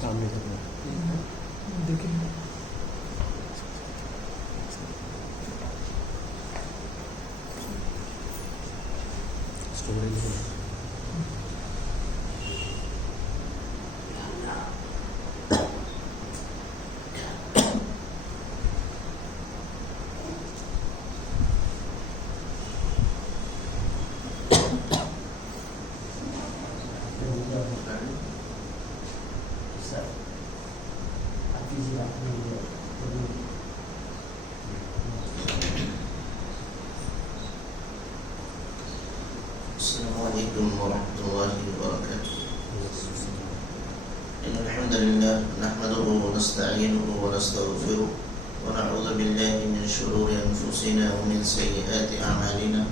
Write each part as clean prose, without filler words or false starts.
کام نہیں کرنا. دیکھیں اسٹوری نہیں السلام علیکم ورحمۃ اللہ وبرکاتہ. إن الحمد لله نحمده ونستعينه ونستغفره ونعوذ بالله من شرور أنفسنا ومن سيئات أعمالنا.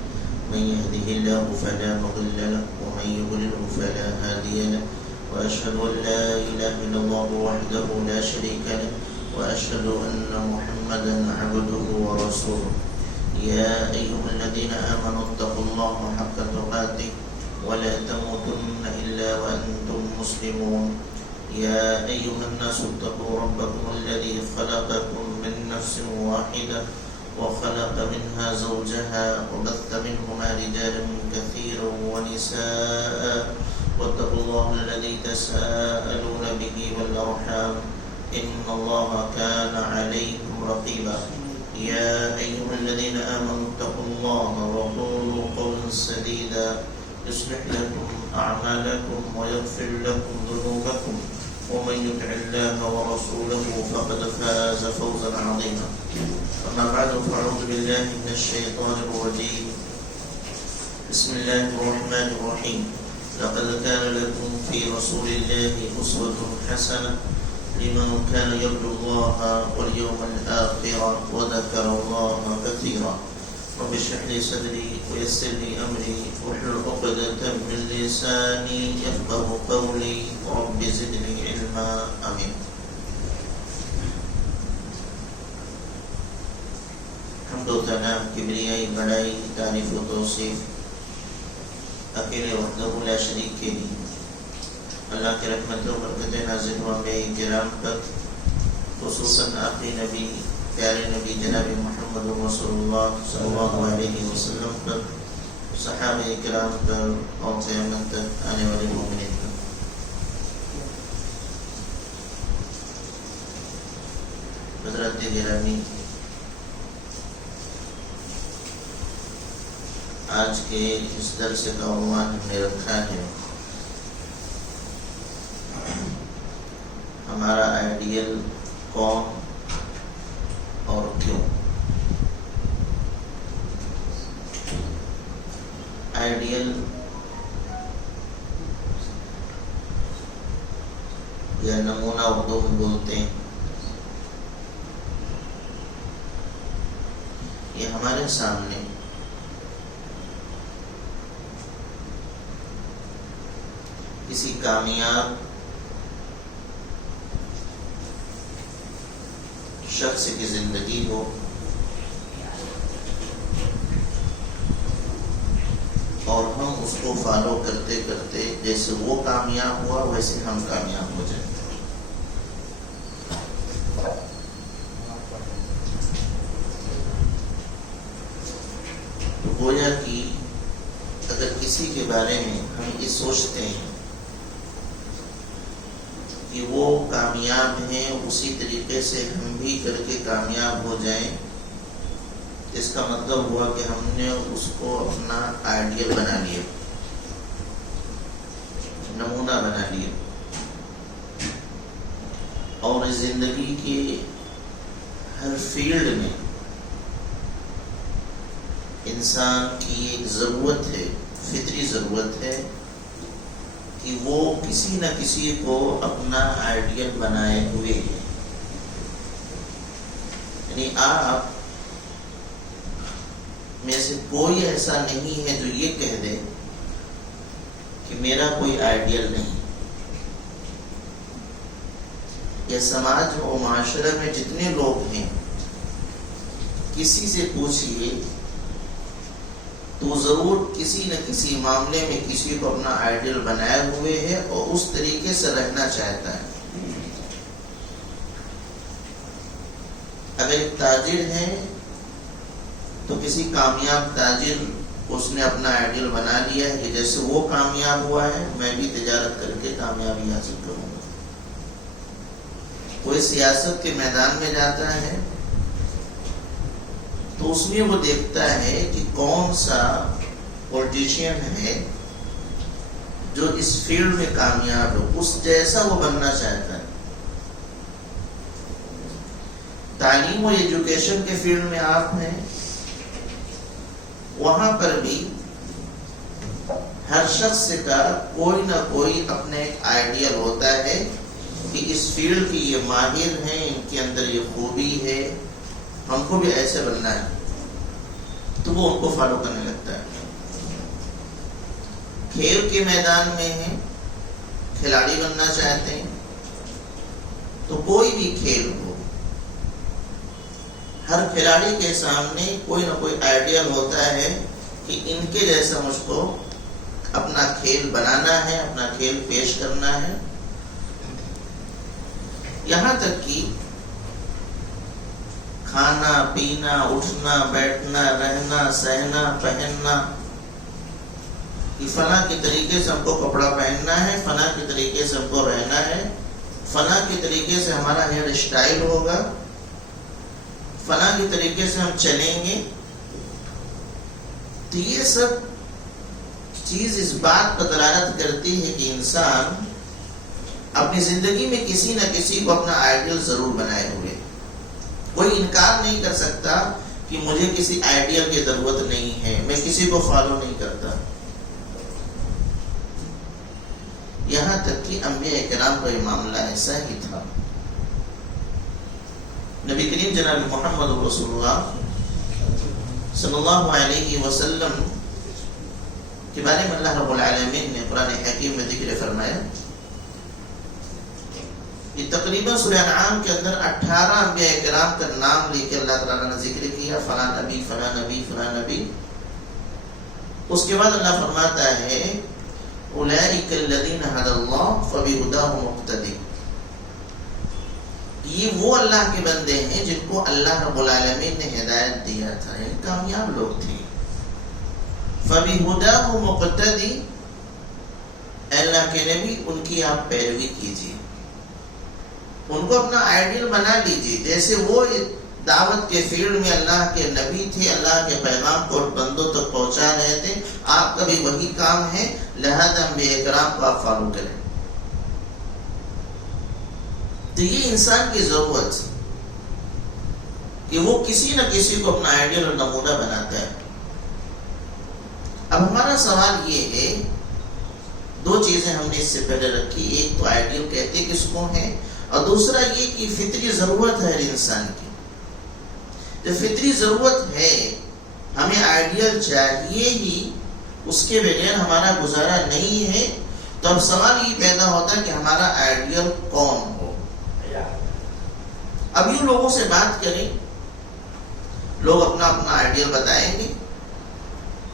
من يهده الله فلا مضل له ومن يضلله فلا هادي له. وأشهد أن لا إله إلا الله وحده لا شريك له وأشهد أن محمدا عبده ورسوله. يا أيها الذين آمنوا اتقوا الله حق تقاته ولا تموتن إلا وأنتم مسلمون. يا أيها الناس اتقوا ربكم الذي خلقكم من نفس واحدة وخلق منها زوجها وبث منهما رجالا كثيرا ونساء واتقوا الله الذي تساءلون به والأرحام إن الله كان عليكم رقيبا. يا أيها الذين آمنوا اتقوا الله وقولوا قولا سديدا يصلح لكم أعمالكم ويغفر لكم ذنوبكم ومن يطع الله ورسوله فقد فاز فوزا عظيما. أما بعد فأعوذ بالله من الشيطان الرجيم. بسم الله الرحمن الرحيم. لقد كان لكم في رسول الله أسوة حسنة لمن كان يرجو الله واليوم الآخر وذكر الله كثيرا. رب اشرح لي صدري ويسر لي أمري واحلل عقدة من لساني يفقهوا قولي رب زدني علما. آمين. حمد و ثناء کبریائی بڑائی تعریف و توصیف اکیلے وحدہ لا شریک کے لیے. اللہ کی رحمت و برکت نازل ہوا انبیاء کرام پر، خصوصاً آخری نبی پیارے نبی جناب محمد رسول اللہ صلی اللہ علیہ وسلم پر، صحابہ کرام پر اور قیامت تک آنے والے مومنین پر. حضرات گرامی، آج کے اس درس کا عنوان ہم نے رکھا ہے ہمارا آئیڈیل کون اور کیوں. آئیڈیل یا نمونہ اردو میں بولتے ہیں، یہ ہمارے سامنے کسی کامیاب شخص کی زندگی ہو اور ہم اس کو فالو کرتے کرتے جیسے وہ کامیاب ہوا ویسے ہم کامیاب ہو جائیں. تو گویا کہ اگر کسی کے بارے میں ہم یہ سوچتے ہیں کہ وہ کامیاب ہیں اسی طریقے سے ہم بھی کر کے کامیاب ہو جائیں، اس کا مطلب ہوا کہ ہم نے اس کو اپنا آئیڈیل بنا لیا، نمونہ بنا لیا. اور زندگی کے ہر فیلڈ میں انسان کی ایک ضرورت ہے، فطری ضرورت ہے کہ وہ کسی نہ کسی کو اپنا آئیڈیل بنائے ہوئے ہیں. یعنی آپ میں سے کوئی ایسا نہیں ہے جو یہ کہہ دے کہ میرا کوئی آئیڈیل نہیں. یہ سماج و معاشرے میں جتنے لوگ ہیں کسی سے پوچھئے تو ضرور کسی نہ کسی معاملے میں کسی کو اپنا آئیڈیل بنائے ہوئے ہے اور اس طریقے سے رہنا چاہتا ہے. اگر ایک تاجر ہے تو کسی کامیاب تاجر اس نے اپنا آئیڈیل بنا لیا ہے کہ جیسے وہ کامیاب ہوا ہے میں بھی تجارت کر کے کامیابی حاصل کروں گا. کوئی سیاست کے میدان میں جاتا ہے تو اس میں وہ دیکھتا ہے کہ کون سا پولیٹیشین ہے جو اس فیلڈ میں کامیاب ہو، اس جیسا وہ بننا چاہتا ہے. تعلیم و ایجوکیشن کے فیلڈ میں آپ ہیں، وہاں پر بھی ہر شخص کا کوئی نہ کوئی اپنا ایک آئیڈیل ہوتا ہے کہ اس فیلڈ کی یہ ماہر ہیں، ان کے اندر یہ خوبی ہے، ہم کو بھی ایسے بننا ہے، تو وہ ان کو فالو کرنے لگتا ہے. کھیل کے میدان میں ہیں، کھلاڑی بننا چاہتے ہیں، تو کوئی بھی کھیل ہو، ہر کھلاڑی کے سامنے کوئی نہ کوئی آئیڈیل ہوتا ہے کہ ان کے جیسا مجھ کو اپنا کھیل بنانا ہے، اپنا کھیل پیش کرنا ہے. یہاں تک کہ کھانا پینا، اٹھنا بیٹھنا، رہنا سہنا پہننا، کہ فلاں کے طریقے سے ہم کو کپڑا پہننا ہے، فلاں کے طریقے سے ہم کو رہنا ہے، فلاں کے طریقے سے ہمارا ہیئر اسٹائل ہوگا، فلاں کے طریقے سے ہم چلیں گے. تو یہ سب چیز اس بات پر دلالت کرتی ہے کہ انسان اپنی زندگی میں کسی نہ کسی کو اپنا آئیڈیل ضرور بنائے ہوئے. کوئی انکار نہیں کر سکتا کہ مجھے کسی آئیڈیل کی ضرورت نہیں ہے، میں کسی کو فالو نہیں کرتا. یہاں تک کہ انبیاء کرام کا یہ معاملہ ایسا ہی تھا. نبی کریم جناب محمد رسول اللہ صلی اللہ علیہ وسلم کے بارے میں اللہ رب العالمین نے قرآن حکیم میں ذکر فرمایا. یہ تقریباً سورہ انعام کے اندر 18 انبیاء کرام کا نام لے کے اللہ تعالیٰ نے ذکر کیا، فلاں نبی فلاں نبی فلاں نبی. اس کے بعد اللہ فرماتا ہے اولئک الذین ھدی اللہ فبہداہ مقتدی. یہ وہ اللہ کے بندے ہیں جن کو اللہ رب العالمین نے ہدایت دیا تھا، یہ کامیاب لوگ تھے. فبہداہ مقتدی، اللہ کے نبی ان کی آپ پیروی کیجیے، ان کو اپنا آئیڈیل بنا لیجیے. جیسے وہ دعوت کے فیلڈ میں اللہ کے نبی تھے، اللہ کے پیغام کو بندوں تک پہنچا رہے تھے، آپ کا بھی وہی کام ہے، لہذا انبیاء کرام کو آپ فالو کریں. تو یہ انسان کی ضرورت کہ وہ کسی نہ کسی کو اپنا آئیڈیل اور نمونہ بناتا ہے. اب ہمارا سوال یہ ہے، دو چیزیں ہم نے اس سے پہلے رکھی. ایک تو آئیڈیل کہتے کس کو ہے، اور دوسرا یہ کہ فطری ضرورت ہے انسان کی. جو فطری ضرورت ہے، ہمیں آئیڈیل چاہیے ہی، اس کے بغیر ہمارا گزارا نہیں ہے. تو اب سوال یہ پیدا ہوتا ہے کہ ہمارا آئیڈیل کون ہو. اب یوں لوگوں سے بات کریں، لوگ اپنا اپنا آئیڈیل بتائیں گے.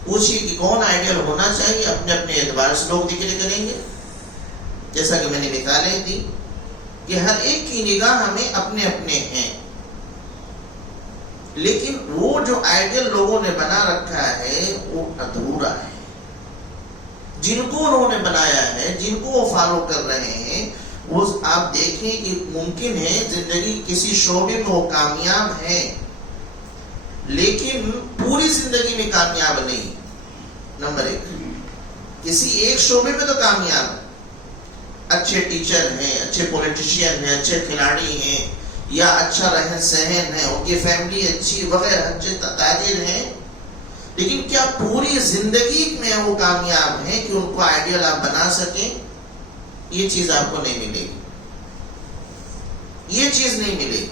پوچھیے کہ کون آئیڈیل ہونا چاہیے، اپنے اپنے اعتبار سے لوگ ذکر کریں گے. جیسا کہ میں نے مثالیں دی کہ ہر ایک کی نگاہ ہمیں اپنے اپنے ہیں، لیکن وہ جو آئیڈیل لوگوں نے بنا رکھا ہے وہ ادھورا ہے. جن کو انہوں نے بنایا ہے، جن کو وہ فالو کر رہے ہیں، وہ آپ دیکھیں کہ ممکن ہے زندگی کسی شعبے میں وہ کامیاب ہے، لیکن پوری زندگی میں کامیاب نہیں. نمبر ایک، کسی ایک شعبے میں تو کامیاب، اچھے ٹیچر ہیں، اچھے پولیٹیشین ہیں، اچھے کھلاڑی ہیں، یا اچھا رہن سہن ہے، ان کی فیملی اچھی وغیرہ، اچھے تاجر ہیں، لیکن کیا پوری زندگی میں وہ کامیاب ہیں کہ ان کو آئیڈیل آپ بنا سکیں؟ یہ چیز آپ کو نہیں ملے گی. یہ چیز نہیں ملے گی.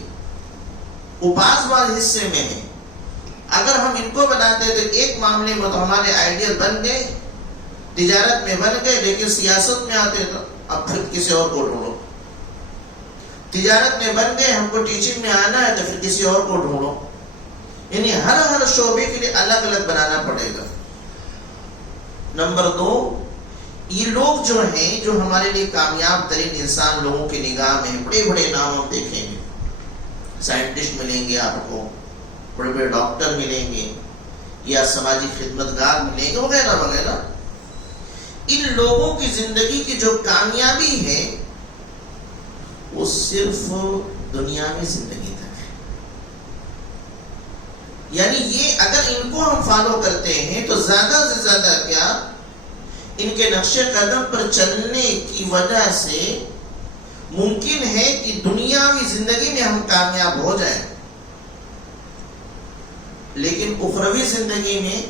وہ بعض حصے میں ہے. اگر ہم ان کو بناتے تو ایک معاملے میں تو ہمارے آئیڈیل بن گئے، تجارت میں بن گئے، لیکن سیاست میں آتے تو اب پھر کسی اور کو ڈھونڈو. تجارت میں بن گئے، ہم کو ٹیچنگ میں آنا ہے تو پھر کسی اور کو ڈھونڈو. یعنی ہر شعبے کے لیے الگ الگ بنانا پڑے گا. نمبر دو، یہ لوگ جو ہیں، جو ہمارے لیے کامیاب ترین انسان لوگوں کی نگاہ میں بڑے بڑے نام ہم دیکھیں گے، سائنٹسٹ ملیں گے آپ کو، بڑے بڑے ڈاکٹر ملیں گے، یا سماجی خدمتگار ملیں گے وغیرہ وغیرہ. ان لوگوں کی زندگی کی جو کامیابی ہے وہ صرف دنیاوی زندگی تک ہے. یعنی یہ اگر ان کو ہم فالو کرتے ہیں تو زیادہ سے زیادہ کیا ان کے نقش قدم پر چلنے کی وجہ سے ممکن ہے کہ دنیاوی زندگی میں ہم کامیاب ہو جائیں، لیکن اخروی زندگی میں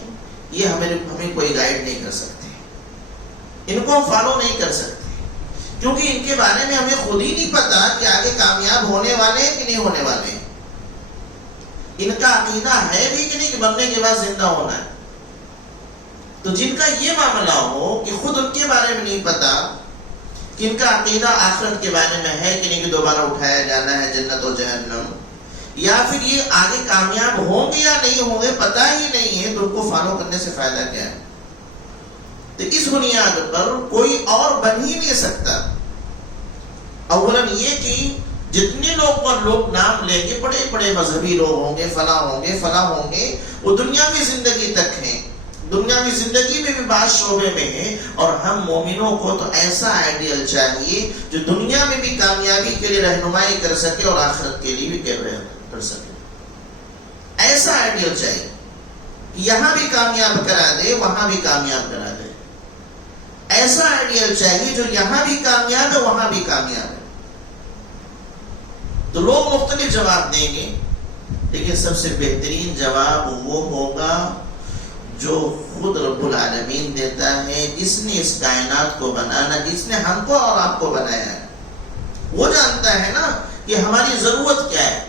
یہ ہمیں کوئی گائیڈ نہیں کر سکتے، ان کو ہم فالو نہیں کر سکتے، کیونکہ ان کے بارے میں ہمیں خود ہی نہیں پتا کہ آگے کامیاب ہونے والے ہیں کہ نہیں ہونے والے ہیں. ان کا عقیدہ ہے بھی کہ نہیں کہ مرنے کے بعد زندہ ہونا ہے. تو جن کا یہ معاملہ ہو کہ خود ان کے بارے میں نہیں پتا کہ ان کا عقیدہ آخرت کے بارے میں ہے کہ نہیں کہ دوبارہ اٹھایا جانا ہے، جنت و جہنم، یا پھر یہ آگے کامیاب ہوں گے یا نہیں ہوں گے پتہ ہی نہیں ہے، تو ان کو فالو کرنے سے فائدہ کیا ہے؟ تو اس بنیاد پر کوئی اور بن ہی نہیں سکتا. اولاً یہ کہ جتنے لوگ نام لیں گے، بڑے بڑے مذہبی لوگ ہوں گے، فلاں ہوں گے، وہ دنیاوی زندگی تک ہیں، دنیاوی زندگی میں بھی بعض شعبے میں ہیں. اور ہم مومنوں کو تو ایسا آئیڈیل چاہیے جو دنیا میں بھی کامیابی کے لیے رہنمائی کر سکے اور آخرت کے لیے بھی کر سکے. ایسا آئیڈیل چاہیے کہ یہاں بھی کامیاب کرا دے، وہاں بھی کامیاب کرا دے. ایسا آئیڈیل چاہیے جو یہاں بھی کامیاب ہے، وہاں بھی کامیاب ہے. تو لوگ مختلف جواب دیں گے، لیکن سب سے بہترین جواب وہ ہوگا جو خود رب العالمین دیتا ہے، جس نے اس کائنات کو بنانا، جس نے ہم کو اور آپ کو بنایا ہے. وہ جانتا ہے نا کہ ہماری ضرورت کیا ہے،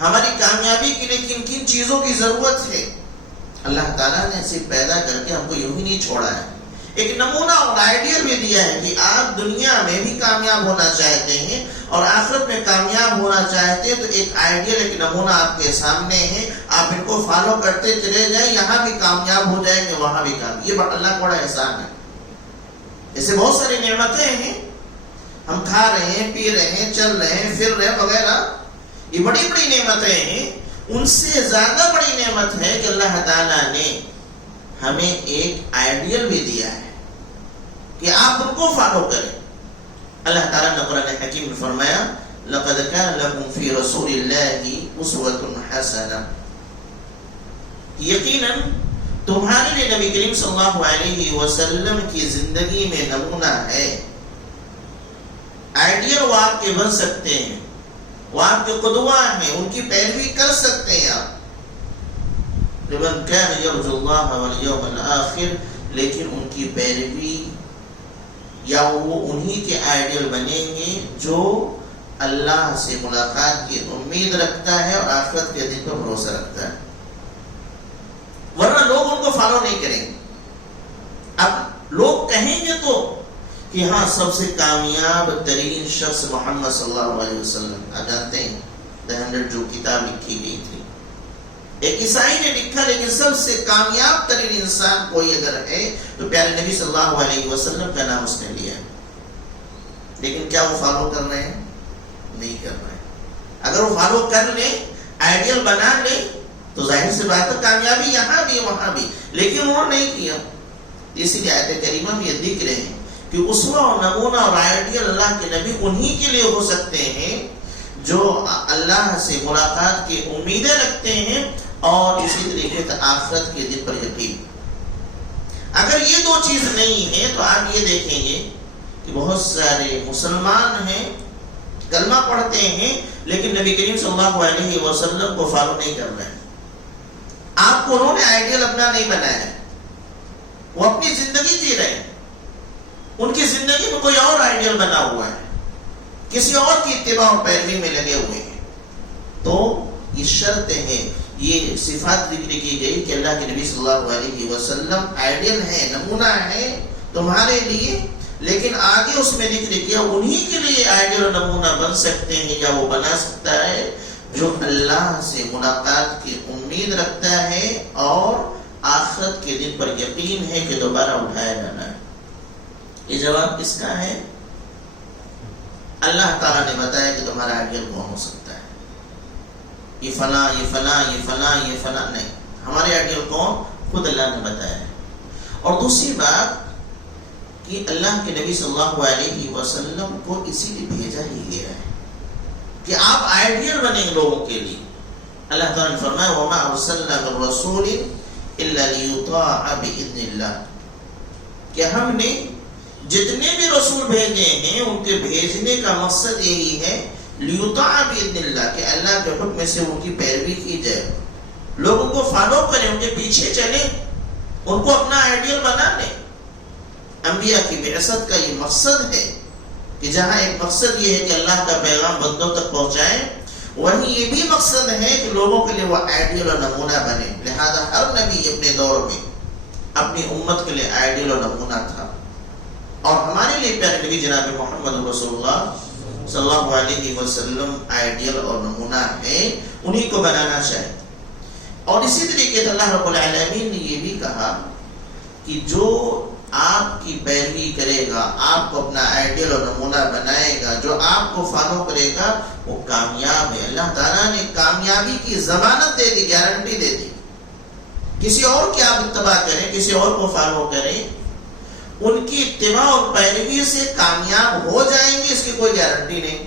ہماری کامیابی کے لیے کن کن چیزوں کی ضرورت ہے. اللہ تعالیٰ نے اسے پیدا کر کے ہم کو یوں ہی نہیں چھوڑا ہے، ایک نمونہ اور آئیڈیل بھی دیا ہے کہ آپ دنیا میں بھی کامیاب ہونا چاہتے ہیں اور آخرت میں کامیاب ہونا چاہتے ہیں، تو ایک آئیڈیل، ایک نمونہ آپ کے سامنے ہے، آپ ان کو فالو کرتے چلے جائیں، یہاں بھی کامیاب ہو جائیں گے، وہاں بھی کامیاب. یہ اللہ کا بڑا احسان ہے. ایسے بہت ساری نعمتیں ہیں، ہم کھا رہے ہیں، پی رہے ہیں، چل رہے ہیں، پھر رہے وغیرہ، یہ بڑی بڑی نعمتیں ہیں. ان سے زیادہ بڑی نعمت ہے کہ اللہ تعالیٰ نے ہمیں ایک آئیڈیل بھی دیا ہے کہ آپ ان کو فالو کریں. اللہ تعالیٰ نے قرآن حکیم میں فرمایا لَقَدْ كَانَ لَكُمْ فِي رَسُولِ اللَّهِ أُسْوَةٌ حَسَنَةٌ. یقیناً تمہارے لیے نبی کریم صلی اللہ علیہ وسلم کی زندگی میں نمونہ ہے. آئیڈیل وہ آپ کے بن سکتے ہیں، وہ آپ کے قدوہ ہیں، ان کی پیروی کر سکتے ہیں آپ. لمن كان يرجو الله واليوم الآخر، لیکن ان کی پیروی یا وہ انہی کے آئیڈیل بنیں گے جو اللہ سے ملاقات کی امید رکھتا ہے اور آخرت کے دن پر بھروسہ رکھتا ہے. ورنہ لوگ ان کو فالو نہیں کریں گے. اب لوگ کہیں گے تو کہ ہاں سب سے کامیاب ترین شخص محمد صلی اللہ علیہ وسلم. آپ جانتے ہیں The 100 جو کتاب لکھی گئی تھی، ایک عیسائی نے لکھا، لیکن سب سے کامیاب ترین انسان کوئی اگر ہے تو پیارے نبی صلی اللہ علیہ وسلم کا نام اس نے لیا. لیکن کیا وہ فالو کر رہے ہیں؟ نہیں کر رہے ہیں. اگر وہ فالو کر لیں، آئیڈیل بنا لیں، تو ظاہر سے بات ہے کامیابی یہاں بھی وہاں بھی. لیکن انہوں نے نہیں کیا. اسی لیے آیت کریمہ میں یہ ذکر ہے کہ اسوہ اور نمونہ اور آئیڈیل اللہ کے نبی انہی کے لیے ہو سکتے ہیں جو اللہ سے ملاقات کی امیدیں رکھتے ہیں اور اسی طریقے سے آخرت کے دن پر یقین. اگر یہ دو چیز نہیں ہے تو آپ یہ دیکھیں گے کہ بہت سارے مسلمان ہیں، کلمہ پڑھتے ہیں، لیکن نبی کریم صلی اللہ علیہ وسلم کو فالو نہیں کر رہے ہیں. آپ کو انہوں نے آئیڈیل اپنا نہیں بنایا، وہ اپنی زندگی جی رہے ہیں، ان کی زندگی میں کوئی اور آئیڈیل بنا ہوا ہے، کسی اور کی اتباع اور پیروی میں لگے ہوئے ہیں. تو یہ شرط ہے، یہ صفات ذکر کی گئی کہ اللہ کے نبی صلی اللہ علیہ وسلم آئیڈیل ہے، نمونہ ہے تمہارے لیے، لیکن آگے اس میں ذکر کیا انہی کے لیے آئیڈیل اور نمونہ بن سکتے ہیں یا وہ بنا سکتا ہے جو اللہ سے ملاقات کی امید رکھتا ہے اور آخرت کے دن پر یقین ہے کہ دوبارہ اٹھایا جانا ہے. یہ جواب کس کا ہے؟ اللہ تعالیٰ نے بتایا کہ تمہارا آئیڈیل کون ہو سکتا ہے. یہ فلاں یہ فلاں یہ فلاں یہ فلاں، نہیں، ہمارے آئیڈیل کون؟ خود اللہ نے بتایا ہے۔ اور دوسری بات کہ اللہ کے نبی صلی اللہ علیہ وسلم کو اسی لیے بھیجا ہی گیا ہے کہ آپ آئیڈیل بنیں لوگوں کے لیے۔ اللہ تعالیٰ نے فرمایا وَمَا أَرْسَلْنَا مِن رَّسُولٍ إِلَّا لِيُطَاعَ بِإِذْنِ اللَّهِ، کہ ہم نے جتنے بھی رسول بھیجے ہیں ان کے بھیجنے کا مقصد یہی ہے لِيُطَاعَ بِإِذْنِ اللَّهِ، کہ اللہ کے حکم سے ان کی پیروی کی جائے، لوگوں کو فالو کریں، ان کے پیچھے چلیں، ان کو اپنا آئیڈیل بنا لیں۔ انبیاء کی بعثت کا یہ مقصد ہے کہ جہاں ایک مقصد یہ ہے کہ اللہ کا پیغام بندوں تک پہنچائیں، وہیں یہ بھی مقصد ہے کہ لوگوں کے لیے وہ آئیڈیل اور نمونہ بنے۔ لہذا ہر نبی اپنے دور میں اپنی امت کے لیے آئیڈیل اور نمونہ تھا، اور ہمارے لیے پیارے نبی جناب محمد رسول اللہ صلی اللہ علیہ وسلم آئیڈیل اور نمونہ ہے، انہی کو بنانا چاہیے۔ اور اسی طریقے سے اللہ رب العالمین نے یہ بھی کہا کہ جو آپ کی پیروی کرے گا، آپ کو اپنا آئیڈیل اور نمونہ بنائے گا، جو آپ کو فالو کرے گا وہ کامیاب ہے۔ اللہ تعالیٰ نے کامیابی کی ضمانت دے دی، گارنٹی دے دی۔ کسی اور کی آپ اتباع کریں، کسی اور کو فالو کریں، ان کی اتباع اور پیروی سے کامیاب ہو جائیں گے، اس کی کوئی گارنٹی نہیں۔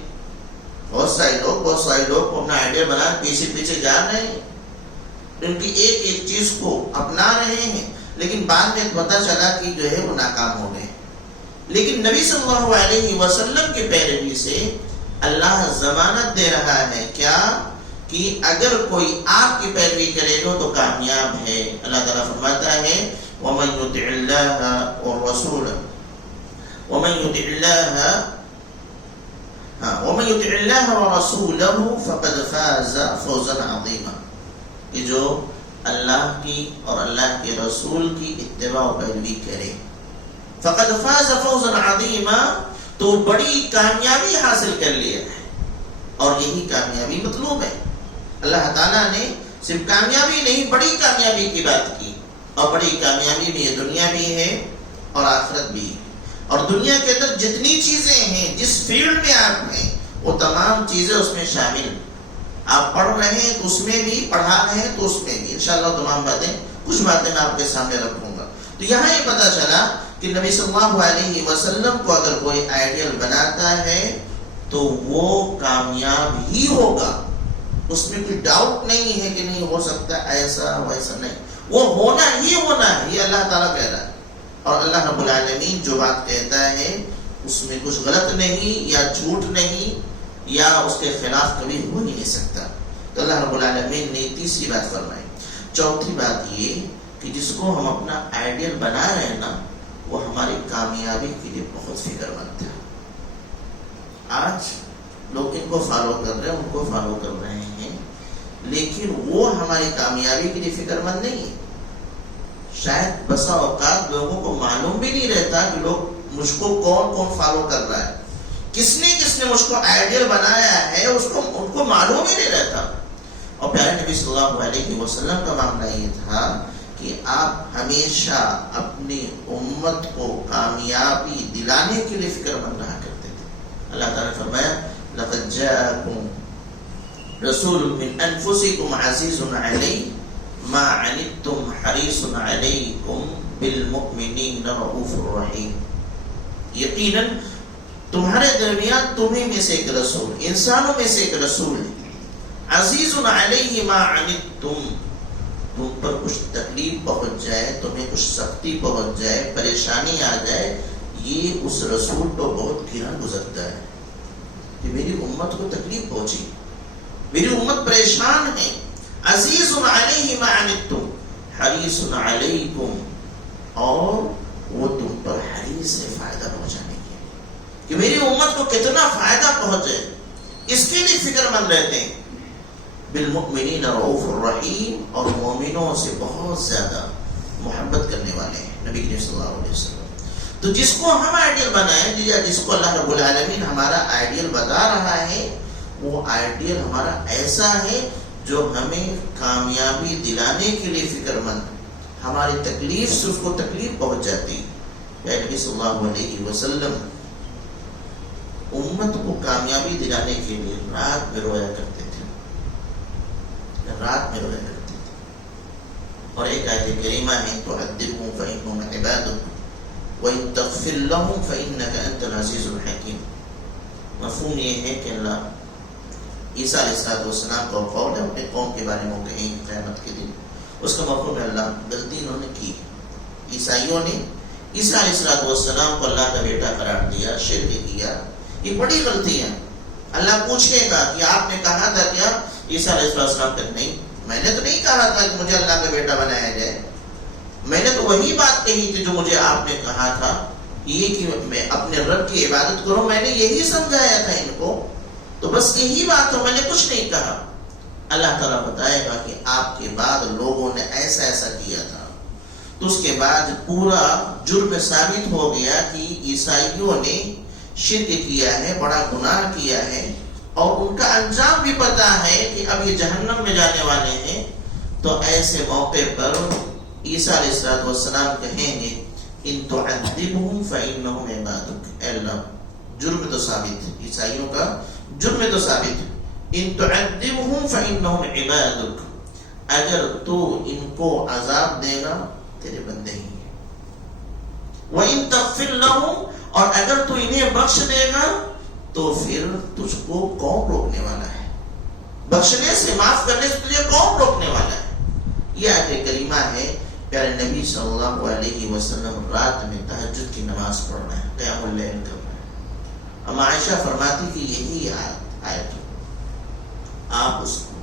بہت سارے لوگ اپنا آئیڈیل بنا پیچھے جا رہے ہیں، ان کی ایک ایک چیز کو اپنا رہے ہیں، لیکن بعد میں پتہ چلا کہ جو ہے وہ ناکام ہو گئے۔ لیکن نبی صلی اللہ علیہ وسلم کی پیروی سے اللہ ضمانت دے رہا ہے کیا؟ کہ اگر کوئی آپ کی پیروی کرے گا تو کامیاب ہے۔ اللہ تعالیٰ فرماتا ہے وَمَن يُطِعِ اللَّهَ وَالرَّسُولَ وَمَن يُطِعِ اللَّهَ وَرَسُولَهُ فَقَدْ فَازَ فَوْزًا عَظِيمًا، کہ جو اللہ کی اور اللہ کے رسول کی اتباع و پیروی کرے، فقد فاز فوزا عظیما، تو بڑی کامیابی حاصل کر لیا ہے، اور یہی کامیابی مطلوب ہے۔ اللہ تعالیٰ نے صرف کامیابی نہیں، بڑی کامیابی کی بات کی، اور بڑی کامیابی میں یہ دنیا بھی ہے اور آخرت بھی ہے۔ اور دنیا کے اندر جتنی چیزیں ہیں، جس فیلڈ میں آپ ہیں، وہ تمام چیزیں اس میں شامل ہیں۔ آپ پڑھ رہے ہیں تو اس میں بھی، پڑھا رہے ہیں تو اس میں بھی، انشاءاللہ تمام کچھ باتیں میں آپ کے سامنے رکھوں گا۔ تو یہاں یہ پتہ چلا کہ نبی صلی اللہ علیہ وسلم کو اگر کوئی آئیڈیل بناتا ہے تو وہ کامیاب ہی ہوگا، اس میں کوئی ڈاؤٹ نہیں ہے کہ نہیں ہو سکتا ایسا ویسا، نہیں، وہ ہونا ہی ہونا ہے، یہ اللہ تعالیٰ کہہ رہا ہے۔ اور اللہ رب العالمین جو بات کہتا ہے اس میں کچھ غلط نہیں یا جھوٹ نہیں یا اس کے خلاف کبھی ہو نہیں سکتا۔ تو اللہ رب العالمین نے تیسری بات فرمائی۔ چوتھی بات یہ کہ جس کو ہم اپنا آئیڈیل بنا رہے ہیں نا، وہ ہماری کامیابی کے لیے بہت فکر مند ہے۔ آج لوگ ان کو فالو کر رہے ہیں، ان کو فالو کر رہے ہیں، لیکن وہ ہماری کامیابی کے لیے فکر مند نہیں ہے۔ شاید بسا اوقات لوگوں کو معلوم بھی نہیں رہتا کہ لوگ مجھ کو کون فالو کر رہا ہے، کس نے مجھ کو آئیڈیل بنایا ہے، ان کو معلوم ہی نہیں رہتا۔ اور پیارے نبی صلی اللہ علیہ وسلم کا معاملہ یہ تھا کہ آپ ہمیشہ اپنی امت کو کامیابی دلانے کے لیے فکر مند رہا کرتے تھے۔ اللہ تعالیٰ نے فرمایا لَقَدْ جَاءَكُمْ رَسُولٌ مِّنْ أَنفُسِكُمْ عَزِيزٌ عَلَيْهِ مَا عَنِتُّمْ حَرِيصٌ عَلَيْكُمْ بِالْمُؤْمِنِينَ رَءُوفٌ رَحِيمٌ، یقیناً تمہارے درمیان تمہیں میں سے ایک رسول، انسانوں میں سے ایک رسول، عزیز علیہ ما عنتم، تم پر کچھ تکلیف پہنچ جائے، تمہیں کچھ سختی پہنچ جائے، پریشانی آ جائے، یہ اس رسول کو بہت گرا گزرتا ہے کہ میری امت کو تکلیف پہنچی، میری امت پریشان ہے۔ عزیز علیہ ما عنتم حریص علیکم، اور وہ تم پر حریص ہے فائدہ پہنچانے کہ میری امت کو کتنا فائدہ پہنچے، اس کے لیے فکر مند رہتے ہیں۔ بالمؤمنین رؤوف الرحیم، اور مومنوں سے بہت زیادہ محبت کرنے والے ہیں نبی کریم صلی اللہ علیہ وسلم۔ تو جس کو ہم آئیڈیل بنائیں، یا جس کو اللہ رب العالمین ہمارا آئیڈیل بتا رہا ہے، وہ آئیڈیل ہمارا ایسا ہے جو ہمیں کامیابی دلانے کے لیے فکر مند، ہماری تکلیف سے اس کو تکلیف پہنچ جاتی ہے۔ نبی صلی اللہ علیہ وسلم امت کو کامیابی دلانے کے لیے رات میں رویا کرتے تھے، رات میں رویا کرتے تھے. اور ایک آیت کریمہ ہے تُعَذِّبْهُمْ فَإِنَّهُمْ عِبَادُكَ وَإِن تَغْفِرْ لَهُمْ فَإِنَّكَ أَنْتَ الْعَزِيزُ الْحَكِيمُ. مفہوم یہ ہے کہ اللہ عیسیٰ علیہ السلام کو قول ہے اپنے قوم کے بارے میں کہیں قیامت کے دن. اس کا مفہوم ہے اللہ غلطی انہوں نے کی. عیسائیوں نے عیسیٰ علیہ السلام کو اللہ کا بیٹا قرار دیا, شرک کیا. یہ بڑی غلطی ہے. اللہ پوچھے گا کہ آپ نے کہا تھا کیا عیسیٰ علیہ السلام کہ نہیں, میں نے تو نہیں کہا تھا کہ مجھے اللہ کا بیٹا بنایا جائے. میں نے تو وہی بات کہی تھی جو مجھے آپ نے کہا تھا, یہ کہ میں اپنے رب کی عبادت کروں. میں نے یہی سمجھایا تھا ان کو, تو بس یہی بات ہو, میں نے کچھ نہیں کہا. اللہ تعالیٰ بتائے گا کہ آپ کے بعد لوگوں نے ایسا ایسا کیا تھا. تو اس کے بعد پورا جرم ثابت ہو گیا کہ عیسائیوں نے شرک کیا ہے, بڑا گناہ کیا ہے, اور ان کا انجام بھی پتا ہے کہ اب یہ جہنم میں جانے والے ہیں. تو ایسے موقع پر عیسیٰ علیہ السلام کہیں گے ان تعذبهم فإنهم عبادك. اے اللہ جرم تو ثابت ہے, عیسائیوں کا جرم تو ثابت ہے. ان تعذبهم فإنهم عبادك, اگر تو ان کو عذاب دے گا تیرے بندے ہی ہیں. وَإِن تَغْفِرْ لَهُمْ, اور اگر تو انہیں بخش دے گا تو پھر تجھ کو کون روکنے والا ہے؟ بخشنے سے, معاف کرنے سے تجھے کون روکنے والا ہے؟ یہ آیت کریمہ ہے. پیارے نبی صلی اللہ علیہ وسلم رات میں تہجد کی نماز پڑھ رہے ہیں, قیام اللیل کر رہے ہیں. اما عائشہ فرماتی کہ یہی آیت آپ اس کو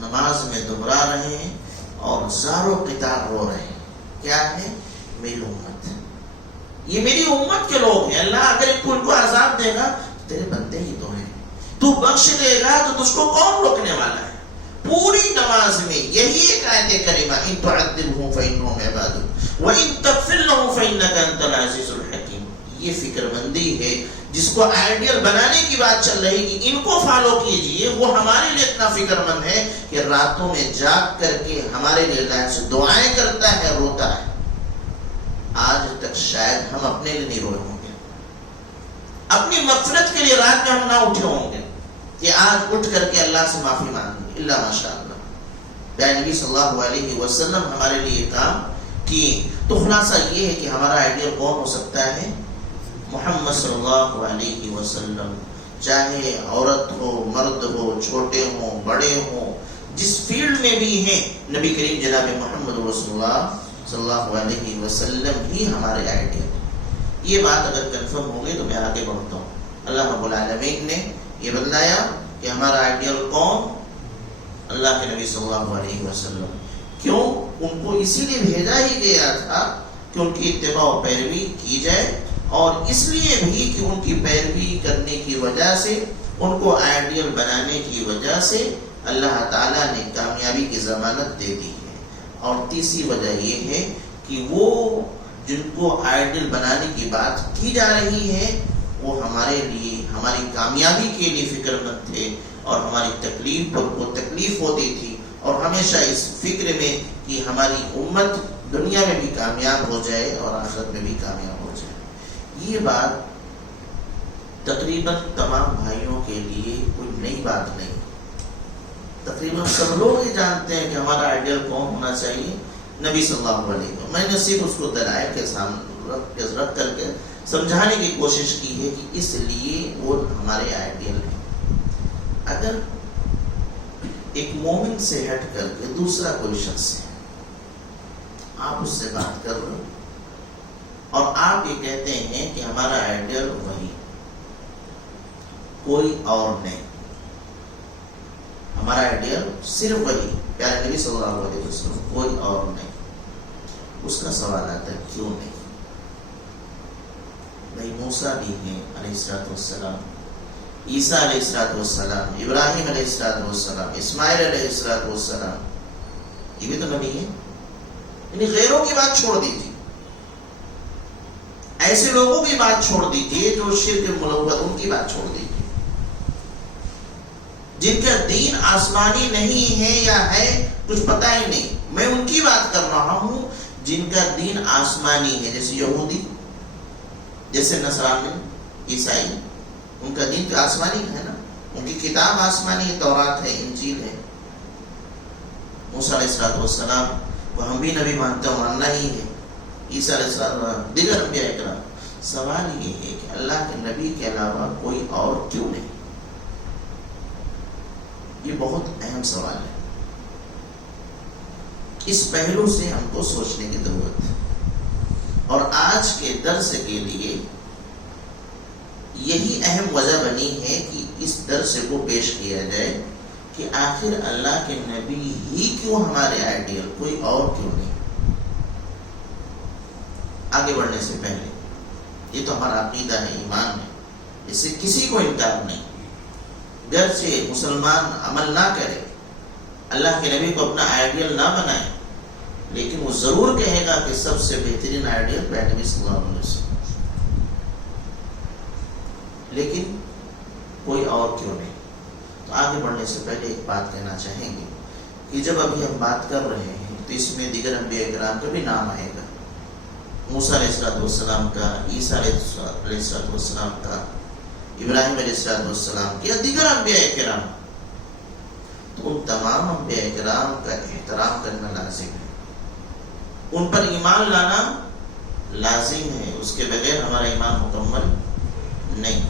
نماز میں دہرا رہے ہیں اور زارو قطار رو رہے ہیں. کیا ہے؟ میری امت, یہ میری امت کے لوگ ہیں. اللہ اگر ان کو عذاب دے گا تو تیرے بندے ہی تو ہیں, تو بخش دے گا تو تجھ کو کون روکنے والا ہے؟ پوری نماز میں یہی ایک آیت کریمہ ان تعذبهم فإنهم عبادك وإن تغفر لهم فإنك أنت العزيز الحكيم. یہ فکر مندی ہے جس کو آئیڈیل بنانے کی بات چل رہی کہ ان کو فالو کیجئے. وہ ہمارے لیے اتنا فکر مند ہے کہ راتوں میں جاگ کر کے ہمارے لیے اللہ سے دعائیں کرتا ہے, روتا ہے. آج تک شاید ہم اپنے لیے نہیں روئے ہوں گے, اپنی مغفرت کے لیے رات میں ہم نہ اٹھے ہوں گے کہ آج اٹھ کر کے اللہ سے معافی مانگیں گے. اللہ ماشاء اللہ پیارے نبی صلی اللہ علیہ وسلم ہمارے لیے کام کیے. تو خلاصہ یہ ہے کہ ہمارا آئیڈیل کون ہو سکتا ہے؟ محمد صلی اللہ علیہ وسلم. چاہے عورت ہو, مرد ہو, چھوٹے ہوں, بڑے ہوں, جس فیلڈ میں بھی ہیں, نبی کریم جناب محمد رسول اللہ صلی اللہ علیہ وسلم ہی ہمارے آئیڈیل. یہ بات اگر کنفرم ہو گئی تو میں آگے بڑھتا ہوں. اللہ رب العالمین نے یہ بتلایا کہ ہمارا آئیڈیل کون؟ اللہ کے نبی صلی اللہ علیہ وسلم. کیوں؟ ان کو اسی لیے بھیجا ہی گیا تھا کہ ان کی اتباع و پیروی کی جائے, اور اس لیے بھی کہ ان کی پیروی کرنے کی وجہ سے, ان کو آئیڈیل بنانے کی وجہ سے اللہ تعالیٰ نے کامیابی کی ضمانت دے دی ہے. اور تیسری وجہ یہ ہے کہ وہ جن کو آئیڈیل بنانے کی بات کی جا رہی ہے وہ ہمارے لیے, ہماری کامیابی کے لیے فکر مند تھے, اور ہماری تکلیف پر کو تکلیف ہوتی تھی, اور ہمیشہ اس فکر میں کہ ہماری امت دنیا میں بھی کامیاب ہو جائے اور آخرت میں بھی کامیاب ہو جائے. یہ بات تقریباً تمام بھائیوں کے لیے کوئی نئی بات نہیں. تقریباً سب لوگ یہ جانتے ہیں کہ ہمارا آئیڈیل کون ہونا چاہیے؟ نبی صلی اللہ علیہ وسلم. میں نے صرف اس کو دلائل کے سامنے رکھ کر کے سمجھانے کی کوشش کی ہے کہ اس لیے وہ ہمارے آئیڈیل ہیں. اگر ایک مومن سے ہٹ کر کے دوسرا کوئی شخص ہے, آپ اس سے بات کر رہے اور آپ یہ کہتے ہیں کہ ہمارا آئیڈیل وہی, کوئی اور نہیں, ہمارا آئیڈیل صرف وہی پیارے نبی صلی اللہ علیہ وسلم, کوئی اور نہیں. اس کا سوال آتا ہے کیوں نہیں؟ بھائی موسیٰ بھی ہیں علیہ السلام, عیسیٰ علیہ السلام, ابراہیم علیہ السلام, اسماعیل علیہ السلام, یہ بھی تو نبی ہیں. یعنی غیروں کی بات چھوڑ دیجیے, ایسے لوگوں کی بات چھوڑ دیجیے جو شرک ملوث, ان کی بات چھوڑ دیجیے جن کا دین آسمانی نہیں ہے یا ہے کچھ پتہ ہی نہیں. میں ان کی بات کر رہا ہوں جن کا دین آسمانی ہے, جیسے یہودی, جیسے نصرانی, عیسائی. ان کا دین تو آسمانی ہے نا, ان کی کتاب آسمانی ہے, تورات ہے, انجیل ہے. موسیٰ علیہ السلام کو ہم بھی نبی مانتے ہیں، ماننا ہی ہے، عیسیٰ علیہ السلام، دیگر انبیاء اکرام. سوال یہ ہے کہ اللہ کے نبی کے علاوہ کوئی اور کیوں نہیں؟ یہ بہت اہم سوال ہے. اس پہلو سے ہم کو سوچنے کی ضرورت ہے، اور آج کے درس کے لیے یہی اہم وجہ بنی ہے کہ اس درس کو پیش کیا جائے کہ آخر اللہ کے نبی ہی کیوں ہمارے آئیڈیل، کوئی اور کیوں نہیں. آگے بڑھنے سے پہلے یہ تو ہمارا عقیدہ ہے، ایمان ہے، اس سے کسی کو انکار نہیں. گرچہ مسلمان عمل نہ کرے، اللہ کے نبی کو اپنا آئیڈیل نہ بنائے، لیکن وہ ضرور کہے گا کہ سب سے بہترین آئیڈیل پیغمبر نبی صلی اللہ علیہ وسلم. لیکن کوئی اور کیوں نہیں؟ تو آگے بڑھنے سے پہلے ایک بات کہنا چاہیں گے کہ جب ابھی ہم بات کر رہے ہیں تو اس میں دیگر انبیاء کرام کا بھی نام آئے گا، موسیٰ علیہ السلام کا، عیسیٰ علیہ السلام کا، ابراہیم علیہ السلام کے، دیگر انبیاء کرام. تو ان تمام انبیاء کرام کا احترام کرنا لازم ہے، ان پر ایمان لانا لازم ہے، اس کے بغیر ہمارا ایمان مکمل نہیں.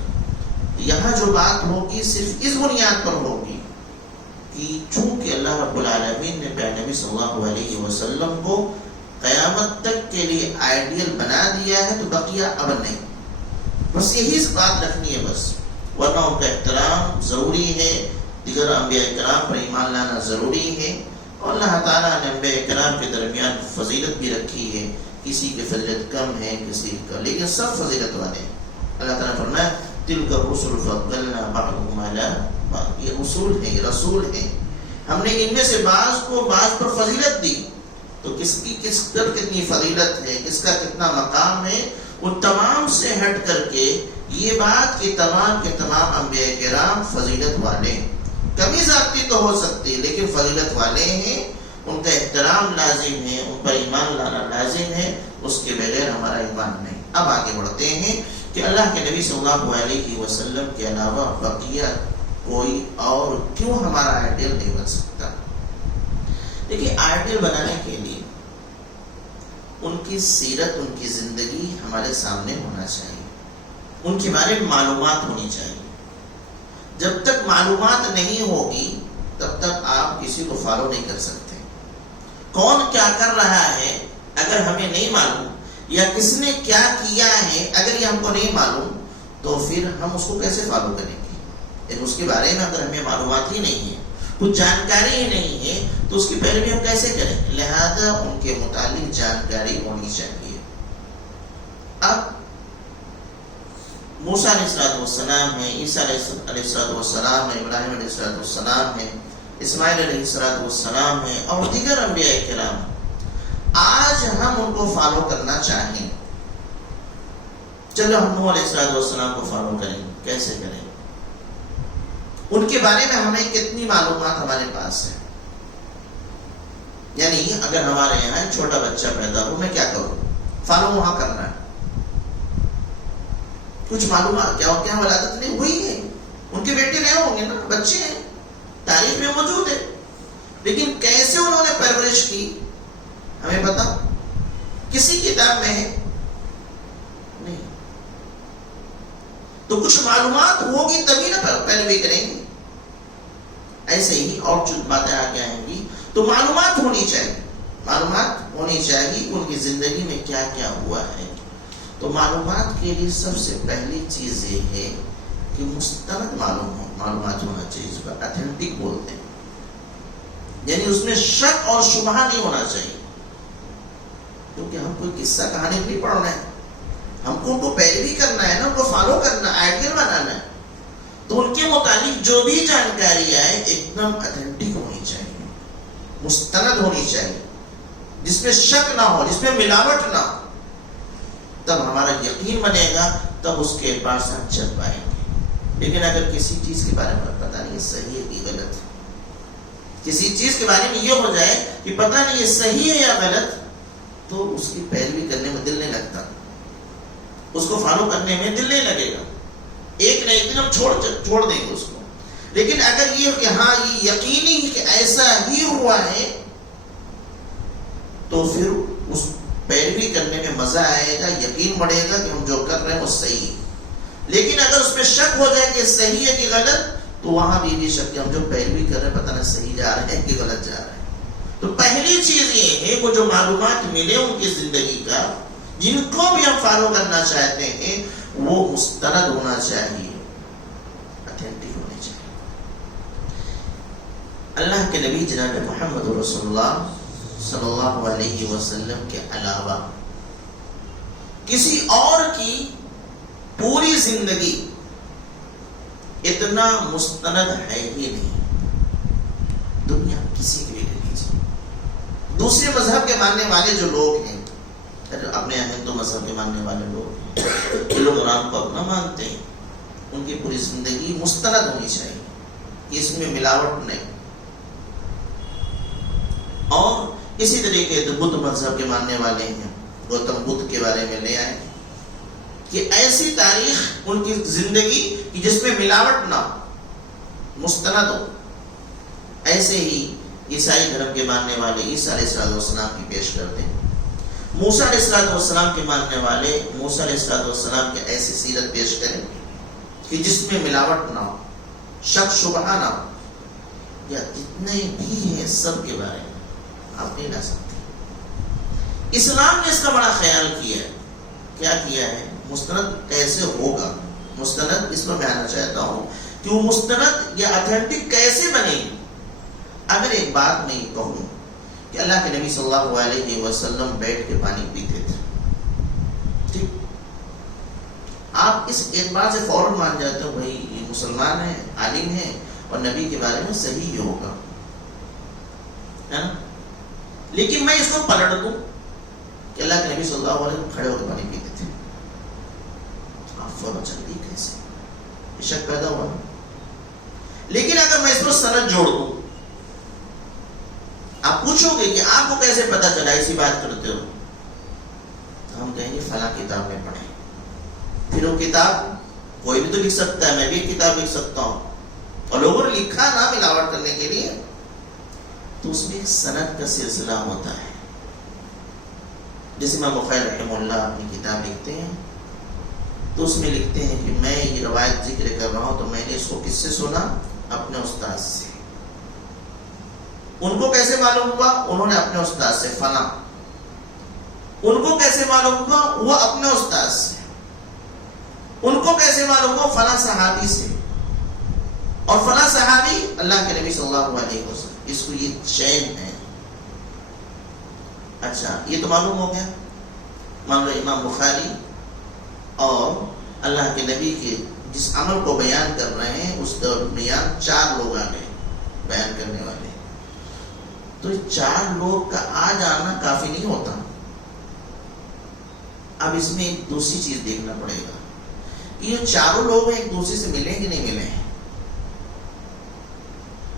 یہاں جو بات ہوگی صرف اس بنیاد پر ہوگی کہ چونکہ اللہ رب العالمین نے پیغمبر نبی صلی اللہ علیہ وسلم کو قیامت تک کے لیے آئیڈیل بنا دیا ہے تو بقیہ اب نہیں. بس یہی بات رکھنی ہے بس، ورنہ ان کا احترام ضروری ہے، دیگر انبیاء کرام پر ایمان لانا ضروری ہے. اور اللہ تعالیٰ نے انبیاء کرام کے درمیان فضیلت بھی رکھی ہے، کسی کی فضیلت کم ہے، کسی کا، لیکن سب فضیلت والے ہیں. اللہ تعالیٰ نے فرمایا تلک الرسل فضلنا بعضهم على بعض، یہ رسول ہیں، یہ رسول ہیں، ہم نے ان میں سے بعض کو بعض پر فضیلت دی. تو کس کی کس پر کتنی فضیلت ہے، کس کا کتنا مقام ہے، ان تمام سے ہٹ کر کے یہ بات کہ تمام کے تمام انبیاء کرام فضیلت والے ہیں. کمی ذاتی تو ہو سکتی لیکن فضیلت والے ہیں، ان کا احترام لازم ہے، ان پر ایمان لانا لازم ہے، اس کے بغیر ہمارا ایمان نہیں. اب آگے بڑھتے ہیں کہ اللہ کے نبی صلی اللہ علیہ وسلم کے علاوہ بقیہ کوئی اور کیوں ہمارا آئیڈیل نہیں بن سکتا. دیکھیے آئیڈیل بنانے کے لیے ان کی سیرت، ان کی زندگی ہمارے سامنے ہونا چاہیے، ان کے بارے میں معلومات ہونی چاہیے. جب تک معلومات نہیں ہوگی تب تک آپ کسی کو فالو نہیں کر سکتے. کون کیا کر رہا ہے اگر ہمیں نہیں معلوم، یا کس نے کیا کیا ہے اگر یہ ہم کو نہیں معلوم، تو پھر ہم اس کو کیسے فالو کریں گے؟ یعنی اس کے بارے میں اگر ہمیں معلومات ہی نہیں ہے، کچھ جانکاری ہی نہیں ہے، تو اس کی پیروی ہم کیسے کریں؟ لہذا ان کے متعلق جانکاری ہونی چاہیے. اب موسیٰ علیہ السلام ہے، عیسیٰ علیہ السلام ہے، ابراہیم علیہ السلام ہے، اسماعیل علیہ السلام ہے، اور دیگر انبیاء کرام. آج ہم ان کو فالو کرنا چاہیں، چلو ہم نوح علیہ السلام کو فالو کریں، کیسے کریں؟ ان کے بارے میں ہمیں کتنی معلومات ہمارے پاس ہے؟ یعنی اگر ہمارے یہاں ایک چھوٹا بچہ پیدا ہو، میں کیا کروں؟ فالو وہاں کرنا ہے. کچھ معلومات کیا ہو، کیا ولادت نہیں ہوئی ہے، ان کے بیٹے رہے ہوں گے نا، بچے ہیں، تاریخ میں موجود ہے، لیکن کیسے انہوں نے پرورش کی ہمیں پتا؟ کسی کتاب میں ہے نہیں. تو کچھ معلومات ہوگی تبھی نا پیروی کریں گے. ایسے ہی اور جو باتیں آگے آئیں گی تو معلومات ہونی چاہیے، معلومات ہونی چاہیے ان کی زندگی میں کیا کیا ہوا ہے. تو معلومات کے لیے سب سے پہلی چیز یہ ہے کہ مستند معلومات ہونا چاہیے، اس کو اتھینٹک بولتے ہیں، یعنی اس میں شک اور شبہ نہیں ہونا چاہیے. کیونکہ ہم کوئی قصہ کہانی نہیں پڑھ رہے ہیں، ہم کو ان کو پیروی کرنا ہے نا، ان کو فالو کرنا، آئیڈیل بنانا ہے. تو ان کے متعلق جو بھی جانکاری آئے ایک دم اتھینٹک ہونی چاہیے، مستند ہونی چاہیے، جس میں شک نہ ہو، جس میں ملاوٹ نہ ہو. تب ہمارا یقین بنے گا، تب اس کے اعتبار سے ہم چل پائیں گے. لیکن اگر کسی چیز کے بارے میں پتہ نہیں صحیح ہے کہ غلط ہے، کسی چیز کے بارے میں یہ ہو جائے کہ پتہ نہیں یہ صحیح ہے یا غلط، تو اس کی پیروی کرنے میں دل نہیں لگتا، اس کو فالو کرنے میں دل نہیں لگے گا. ایک نہ ایک دن ہم چھوڑ دیں گے اس کو. لیکن اگر یہ کہ ہاں یہ یقینی کہ ایسا ہی ہوا ہے، تو پھر اس پیروی کرنے میں مزہ آئے گا، یقین بڑھے گا کہ ہم جو کر رہے ہیں وہ صحیح ہے. لیکن اگر اس پہ شک ہو جائے کہ صحیح ہے کہ غلط، تو وہاں بھی شک کہ ہم جو پیروی کر رہے ہیں پتہ نہیں صحیح جا رہے ہیں کہ غلط جا رہے ہیں. تو پہلی چیز یہ ہے وہ جو معلومات ملے ان کی زندگی کا، جن کو بھی ہم فالو کرنا چاہتے ہیں، وہ مستند ہونا چاہیے، اتھینٹک ہونی چاہیے. اللہ کے نبی جناب محمد رسول اللہ صلی اللہ علیہ وسلم کے علاوہ کسی اور کی پوری زندگی اتنا مستند ہے ہی نہیں. دنیا کسی کی بھی لے لیجیے، دوسرے مذہب کے ماننے والے جو لوگ ہیں، اپنے ہندو مذہب کے ماننے والے لوگ ہیں، یہ لوگ قرآن کو اپنا مانتے ہیں، ان کی پوری زندگی مستند ہونی چاہیے، اس میں ملاوٹ نہیں. اور اسی طریقے سے بدھ مذہب کے ماننے والے ہیں، گوتم بدھ کے بارے میں لے آئے کہ ایسی تاریخ ان کی زندگی کہ جس میں ملاوٹ نہ ہو، مستند ہو. ایسے ہی عیسائی دھرم کے ماننے والے عیسیٰ علیہ السلام کی پیش کرتے ہیں. موسیٰ علیہ السلام کے ماننے والے موسیٰ علیہ السلام کی ایسی سیرت پیش کریں کہ جس میں ملاوٹ نہ ہو، شک شبہ نہ ہو. یا جتنے بھی ہیں سب کے بارے میں آپ نہیں لا سکتے. اسلام نے اس کا بڑا خیال کیا ہے. کیا کیا ہے؟ مستند کیسے ہوگا، مستند اس پر میں آنا چاہتا ہوں کہ وہ مستند یا اتھینٹک کیسے بنے گی. اگر ایک بات میں یہ کہوں کہ اللہ کے نبی صلی اللہ علیہ وسلم بیٹھ کے پانی پیتے تھے، ٹھیک، آپ اس ایک بات سے فوراً مان جاتے ہو بھائی یہ مسلمان ہے، عالم ہے اور نبی کے بارے میں صحیح ہوگا، ہے نا. لیکن میں اس کو پلٹ دوں کہ اللہ کے نبی صلی اللہ علیہ وسلم کھڑے ہو کے پانی پیتے تھے، آپ فوراً چلتی کیسے، یہ شک پیدا ہوا. لیکن اگر میں اس کو سند جوڑ دوں، آپ پوچھو گے کہ آپ کو کیسے پتا چلا، ایسی بات کرتے ہو، تو ہم کہیں گے فلاں کتاب میں پڑھیں. پھر وہ کتاب کوئی بھی تو لکھ سکتا ہے، میں بھی ایک کتاب لکھ سکتا ہوں، اور لوگوں نے لکھا نہ ملاوٹ کرنے کے لیے، تو اس میں ایک سند کا سلسلہ ہوتا ہے. جیسے امام بخاری رحمہ اللہ اپنی کتاب لکھتے ہیں تو اس میں لکھتے ہیں کہ میں یہ روایت ذکر کر رہا ہوں تو میں نے اس کو کس سے سنا؟ اپنے استاد سے. ان کو کیسے معلوم ہوا؟ انہوں نے اپنے استاد سے. فلاں ان کو کیسے معلوم ہوا؟ وہ اپنے استاد سے. ان کو کیسے معلوم ہوا؟ فلاں صحابی سے. اور فلاں صحابی اللہ کے نبی صلی اللہ علیہ وسلم. اس کو یہ چین ہے. اچھا یہ تو معلوم ہو گیا. مان لو امام بخاری اور اللہ کے نبی کے جس عمل کو بیان کر رہے ہیں اس درمیان 4 لوگ آ گئے بیان کرنے والے. تو 4 لوگ کا آ جانا کافی نہیں ہوتا. اب اس میں ایک دوسری چیز دیکھنا پڑے گا کہ یہ 4 لوگ ہیں ایک دوسرے سے ملیں کہ نہیں ملے ہیں.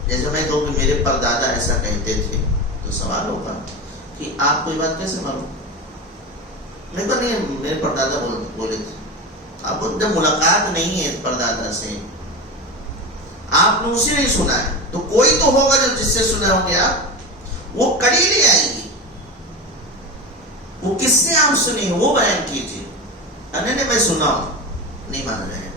جیسے میں کہوں کہ میرے پردادا ایسا کہتے تھے تو سوال ہوگا کہ آپ کو یہ بات کیسے معلوم؟ میں تو نہیں، میرے پردادا بولے تھے. آپ کو جب ملاقات نہیں ہے پردادا سے، آپ نے اسے نہیں سنا ہے، تو کوئی تو ہوگا جو جس سے سنا ہوں گے آپ، وہ کڑی لے آئے گی. وہ کس سے آپ سنی ہے وہ بیان کیجیے. نہیں میں سنا ہوں، نہیں مانا جائے گا.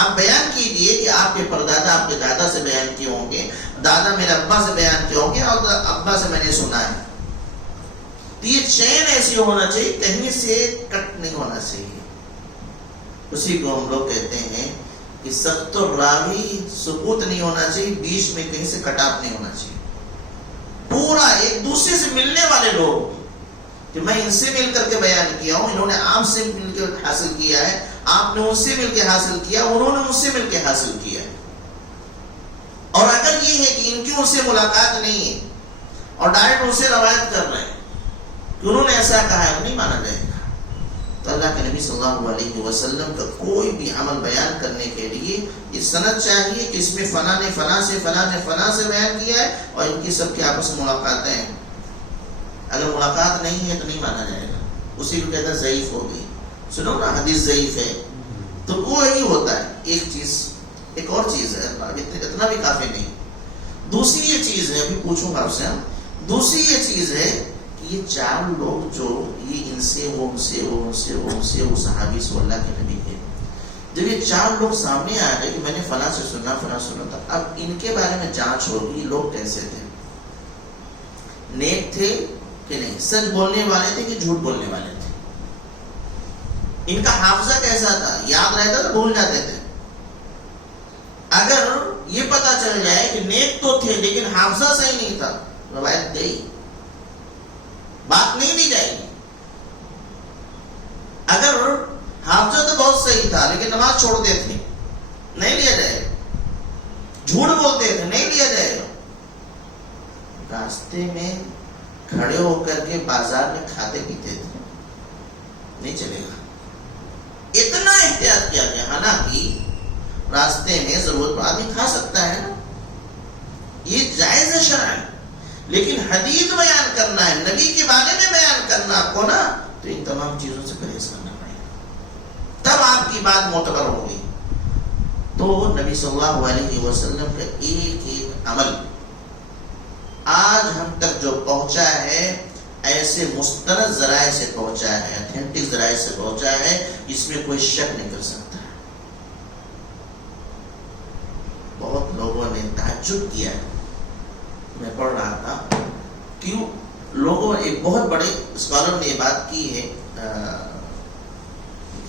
آپ بیان کیجیے کہ آپ کے پردادا آپ کے دادا سے بیان کیے ہوں گے، دادا میرے ابا سے بیان کیے ہوں گے، اور ابا سے میں نے سنا ہے. تو یہ چین ایسی ہونا چاہیے، کہیں سے کٹ نہیں ہونا چاہیے. اسی کو ہم لوگ کہتے ہیں کہ سخت راوی ثبوت نہیں ہونا چاہیے، بیچ میں کہیں سے کٹ آف نہیں ہونا چاہیے. پورا ایک دوسرے سے ملنے والے لوگ کہ میں ان سے مل کر کے بیان کیا ہوں، انہوں نے آپ سے مل کے حاصل کیا ہے، آپ نے ان سے مل کے حاصل کیا، انہوں نے مجھ سے مل کے حاصل کیا ہے. اور اگر یہ ہے کہ ان کی ان سے ملاقات نہیں ہے اور ڈائریکٹ ان سے روایت کر رہے ہیں کہ انہوں نے ایسا کہا ہے، نہیں مانا جائے گا. تو اللہ کے نبی صلی اللہ علیہ وسلم کا کوئی بھی عمل بیان کرنے کے لیے یہ سند چاہیے کہ اس میں فلاں نے فلاں سے، فلاں نے فلاں سے بیان کیا ہے اور ان کی سب کے آپس میں ملاقاتیں ہیں. اگر ملاقات نہیں ہے تو نہیں مانا جائے گا. اسی کو کہتا ہے ضعیف ہو گئی. سنو نا حدیث ضعیف ہے تو وہ یہی ہوتا ہے. ایک چیز، ایک اور چیز ہے، اتنا بھی کافی نہیں. دوسری یہ چیز ہے، ابھی پوچھوں گا آپ سے، دوسری یہ چیز ہے کہ یہ 4 لوگ جو یہ ان سے وہ ان سے وہ ان سے وہ ان سے وہ صحابی سے اللہ کے نبی ہے، جب یہ 4 لوگ سامنے آ گئے کہ میں نے فلاں سے سنا فلاں سنا تھا، اب ان کے بارے میں جانچ ہوگی یہ لوگ کیسے تھے، نیک تھے کہ نہیں، سچ بولنے والے تھے کہ جھوٹ بولنے والے تھے، ان کا حافظہ کیسا تھا، یاد رہتا تو بھول جاتے تھے۔ اگر یہ پتا چل جائے کہ نیک تو تھے لیکن حافظہ صحیح نہیں تھا، روایت گئی، بات نہیں دی جائے گی۔ اگر حافظہ تو بہت صحیح تھا لیکن نماز چھوڑتے تھے، نہیں لیا جائے گا، جھوٹ بولتے تھے، نہیں لیا جائے گا۔ راستے میں کھڑے ہو کر کے بازار میں کھاتے پیتے تھے، نہیں چلے گا۔ اتنا احتیاط کیا گیا، حالانکہ راستے میں ضرورت پر آدمی کھا سکتا ہے نا، یہ جائز ہے شرعاً، لیکن حدیث بیان کرنا ہے، نبی کے بارے میں بیان کرنا آپ کو نا، تو ان تمام چیزوں سے پرہیز کرنا پڑے گا، تب آپ کی بات معتبر ہوگی۔ تو نبی صلی اللہ علیہ وسلم کا ایک ایک عمل آج ہم تک جو پہنچا ہے، ایسے مستند ذرائع سے پہنچا ہے، اتھینٹک ذرائع سے پہنچا ہے، اس میں کوئی شک نہیں کر سکتا۔ بہت لوگوں نے تعجب کیا ہے، میں پڑھ رہا تھا، کیوں لوگوں، ایک بہت بڑے اسکالر نے یہ بات کی ہے،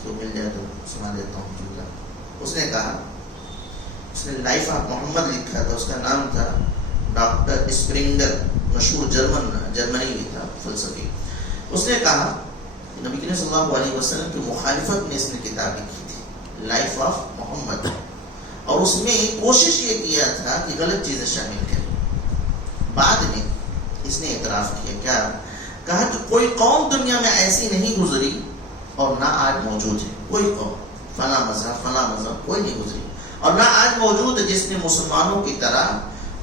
مل جائے تو سنا دیتا ہوں جملہ۔ اس نے کہا، اس نے لائف آف محمد لکھا تھا، اس کا نام تھا ڈاکٹر اسپرنگر، مشہور جرمنی بھی تھا فلسفی۔ اس نے کہا کہ نبی کریم صلی اللہ علیہ وسلم کی مخالفت میں اس نے کتاب لکھی تھی، لائف آف محمد، اور اس میں کوشش یہ کیا تھا کہ غلط چیزیں شامل کریں۔ بعد میں اس نے اعتراف کیا، کیا کہا کہ کوئی قوم دنیا میں ایسی نہیں گزری اور نہ آج موجود ہے، کوئی قوم، فلاں مذہب کوئی نہیں گزری اور نہ آج موجود ہے جس نے مسلمانوں کی طرح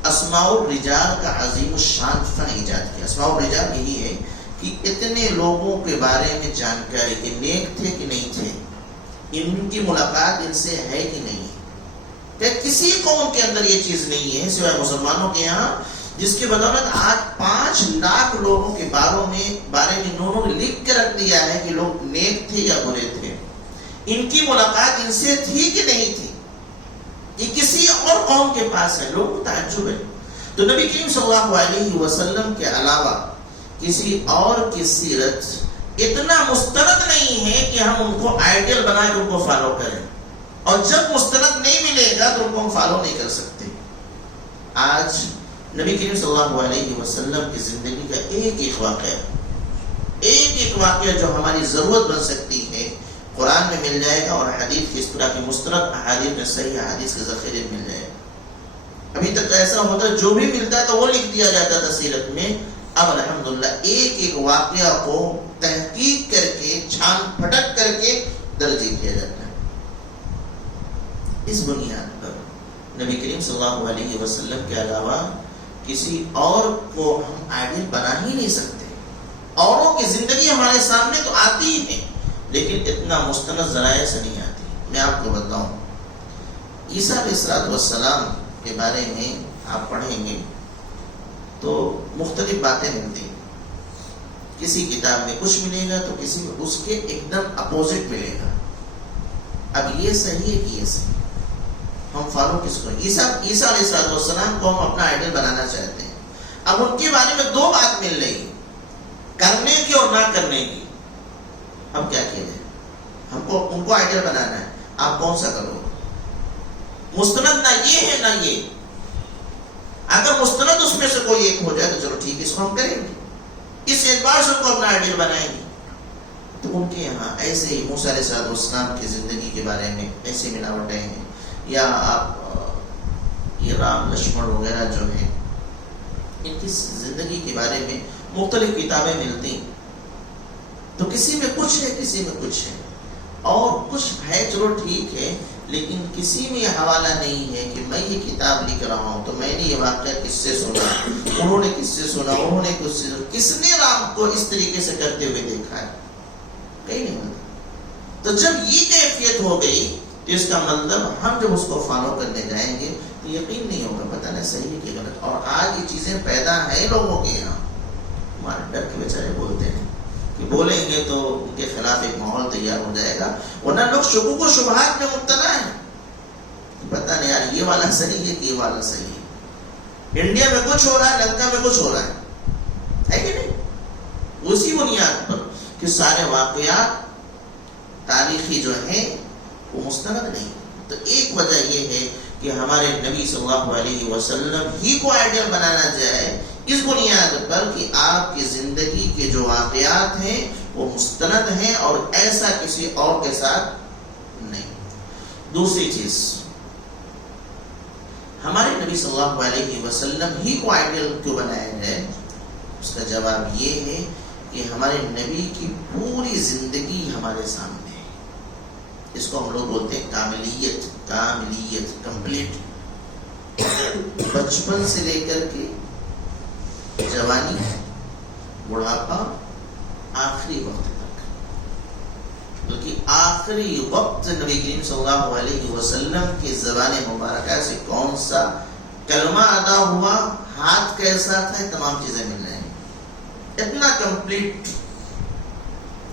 اسماء الرجال کا عظیم الشان فن ایجاد کیا۔ اسماء الرجال یہی ہے کہ اتنے لوگوں کے بارے میں جانکاری کہ نیک تھے کہ نہیں تھے، ان کی ملاقات ان سے ہے کہ نہیں ہے، کہ کسی قوم کے اندر یہ چیز نہیں ہے سوائے مسلمانوں کے یہاں، جس کی بدولت آج 5 لاکھ لوگوں کے بارے میں انہوں نے لکھ کے رکھ دیا ہے کہ لوگ نیک تھے یا برے تھے، ان کی ملاقات ان سے تھی کہ نہیں تھی، یہ کسی اور قوم کے پاس ہے۔ لوگ کو تعجب ہے۔ تو نبی کریم صلی اللہ علیہ وسلم کے علاوہ کسی اور کی سیرت اتنا مستند نہیں ہے کہ ہم ان کو آئیڈیل بنا کے ان کو فالو کریں، اور جب مستند نہیں ملے گا تو ان کو ہم فالو نہیں کر سکتے۔ آج نبی کریم صلی اللہ علیہ وسلم کی زندگی کا ایک ایک واقعہ جو ہماری ضرورت بن سکتی ہے، قرآن میں مل جائے گا، اور حدیث کی اس طرح کی مستند احادیث میں صحیح احادیث کے ذخیرے مل جائے گا۔ ابھی تک ایسا ہوتا جو بھی ملتا تھا وہ لکھ دیا جاتا تھا سیرت میں، اب الحمدللہ ایک واقعہ کو تحقیق کر کے، چھان پھٹک کر کے درج کیا جاتا ہے۔ اس بنیاد پر نبی کریم صلی اللہ علیہ وسلم کے علاوہ کسی اور کو ہم آئیڈیل بنا ہی نہیں سکتے۔ اوروں کی زندگی ہمارے سامنے تو آتی ہی ہے، لیکن اتنا مستند ذرائع سے نہیں آتی۔ میں آپ کو بتاؤں، عیسیٰ علیہ السلام کے بارے میں آپ پڑھیں گے تو مختلف باتیں ملتی ہیں، کسی کتاب میں کچھ ملے گا تو کسی میں اس کے ایک دم اپوزٹ ملے گا۔ اب یہ صحیح ہے کہ یہ صحیح، ہم فالو کس کو؟ عیسیٰ علیہ السلام کو ہم اپنا آئیڈل بنانا چاہتے ہیں۔ اب ان کے بارے میں 2 بات مل رہی، کرنے کی اور نہ کرنے کی۔ اب کیا کیا جائے؟ ہم کو ان کو آئیڈل بنانا ہے، آپ کون سا کرو؟ مستند نہ یہ ہے نہ یہ۔ اگر مستند اس میں سے کوئی ایک ہو جائے تو چلو ٹھیک ہے، اس کو ہم کریں گے، اس اعتبار سے ان کو اپنا آئیڈل بنائیں گے۔ تو ان کے یہاں ایسے ہی موسیٰ علیہ السلام کی زندگی کے بارے میں ایسے ملاوٹیں ہیں، یا آپ یہ رام لکشمن وغیرہ جو ہیں، ان کی زندگی کے بارے میں مختلف کتابیں ملتی ہیں، تو کسی میں کچھ ہے کسی میں کچھ ہے، اور کچھ ہے چلو ٹھیک ہے، لیکن کسی میں یہ حوالہ نہیں ہے کہ میں یہ کتاب لکھ رہا ہوں تو میں نے یہ واقعہ کس سے سنا، انہوں نے کس سے سنا، انہوں نے کس سے سنا، کس نے رام کو اس طریقے سے کرتے ہوئے دیکھا ہے، کہیں نہیں ملتا۔ تو جب یہ کیفیت ہو گئی تو اس کا مطلب ہم جب اس کو فالو کرنے جائیں گے تو یقین نہیں ہوگا، پتہ نہیں صحیح ہے کہ غلط۔ اور آج یہ چیزیں پیدا ہیں لوگوں کے یہاں، ہمارے ڈر کے بیچارے بولتے ہیں کہ بولیں گے تو ان کے خلاف ایک ماحول تیار ہو جائے گا، ورنہ لوگ شکوک و شبہات میں مبتلا ہیں، پتہ نہیں یار یہ والا صحیح ہے کہ یہ والا صحیح ہے، انڈیا میں کچھ ہو رہا ہے، لنکا میں کچھ ہو رہا ہے کہ نہیں؟ اسی بنیاد پر کہ سارے واقعات تاریخی جو ہیں وہ مستند نہیں. تو ایک وجہ یہ ہے کہ ہمارے نبی صلی اللہ علیہ وسلم ہی کو آئیڈیل بنانا جائے اس بنیاد پر کہ آپ کی زندگی کے جو واقعات ہیں وہ مستند ہیں اور ایسا کسی اور کے ساتھ نہیں. دوسری چیز، ہمارے نبی صلی اللہ علیہ وسلم ہی کو آئیڈیل کیوں بنایا جائے؟ اس کا جواب یہ ہے کہ ہمارے نبی کی پوری زندگی ہمارے سامنے ہے. اس کو ہم لوگ بولتے ہیں کاملیت، کمپلیٹ. بچپن سے لے کر کے جوانی، بڑھاپا، آخری وقت تک، بلکہ آخری وقت نبی کریم صلی اللہ علیہ وسلم کی زبان مبارکہ سے کون سا کلمہ ادا ہوا، ہاتھ کیسا تھا، تمام چیزیں مل رہی ہیں. اتنا کمپلیٹ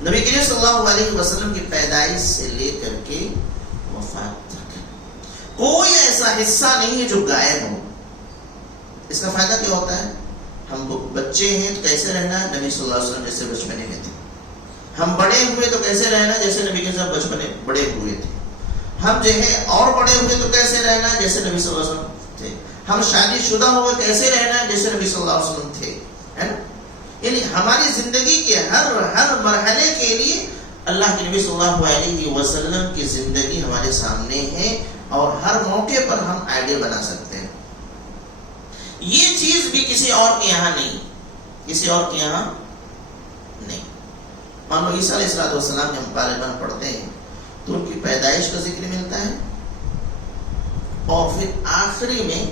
نبی کریم صلی اللہ علیہ وسلم کی پیدائش سے لے کر کے وفات تک کوئی ایسا حصہ نہیں ہے جو غائب ہو. اس کا فائدہ کیا ہوتا ہے؟ ہم بچے ہیں تو کیسے رہنا ہے نبی صلی اللہ علیہ وسلم جیسے بچپنے میں تھے. ہم بڑے ہوئے تو کیسے رہنا جیسے نبی کے ساتھ بچپنے بڑے ہوئے تھے. ہم جو ہے اور بڑے ہوئے تو کیسے رہنا جیسے نبی صلی اللہ علیہ وسلم تھے. ہم شادی شدہ ہوئے کیسے رہنا جیسے نبی صلی اللہ علیہ وسلم تھے، ہے نا؟ یعنی ہماری زندگی کے ہر مرحلے کے لیے اللہ کے نبی صلی اللہ علیہ وسلم کی زندگی ہمارے سامنے ہے اور ہر موقع پر ہم آئیڈیل بنا سکتے ہیں. یہ چیز بھی کسی اور کے یہاں نہیں، کسی اور کے یہاں نہیں. مان لو عیسیٰ علیہ السلام جب ہم غالباً پڑھتے ہیں تو ان کی پیدائش کا ذکر ملتا ہے اور پھر آخری میں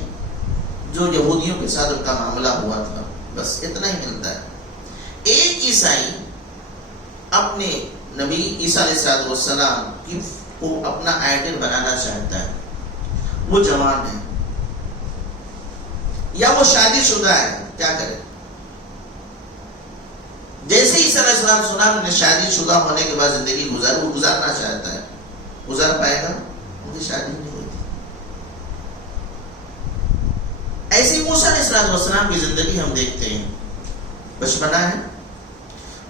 جو یہودیوں کے ساتھ ان کا معاملہ ہوا تھا، بس اتنا ہی ملتا ہے. ایک عیسائی اپنے نبی عیسیٰ علیہ السلام کو اپنا آئیڈیل بنانا چاہتا ہے. وہ جوان ہے یا وہ شادی شدہ ہے، کیا کرے؟ جیسے عیسیٰ علیہ السلام نے شادی شدہ ہونے کے بعد زندگی وہ گزارنا چاہتا ہے، گزار پائے گا؟ ان کی شادی نہیں ہوئی تھی. ایسی موسیٰ علیہ السلام کی زندگی ہم دیکھتے ہیں، بچپنا ہے،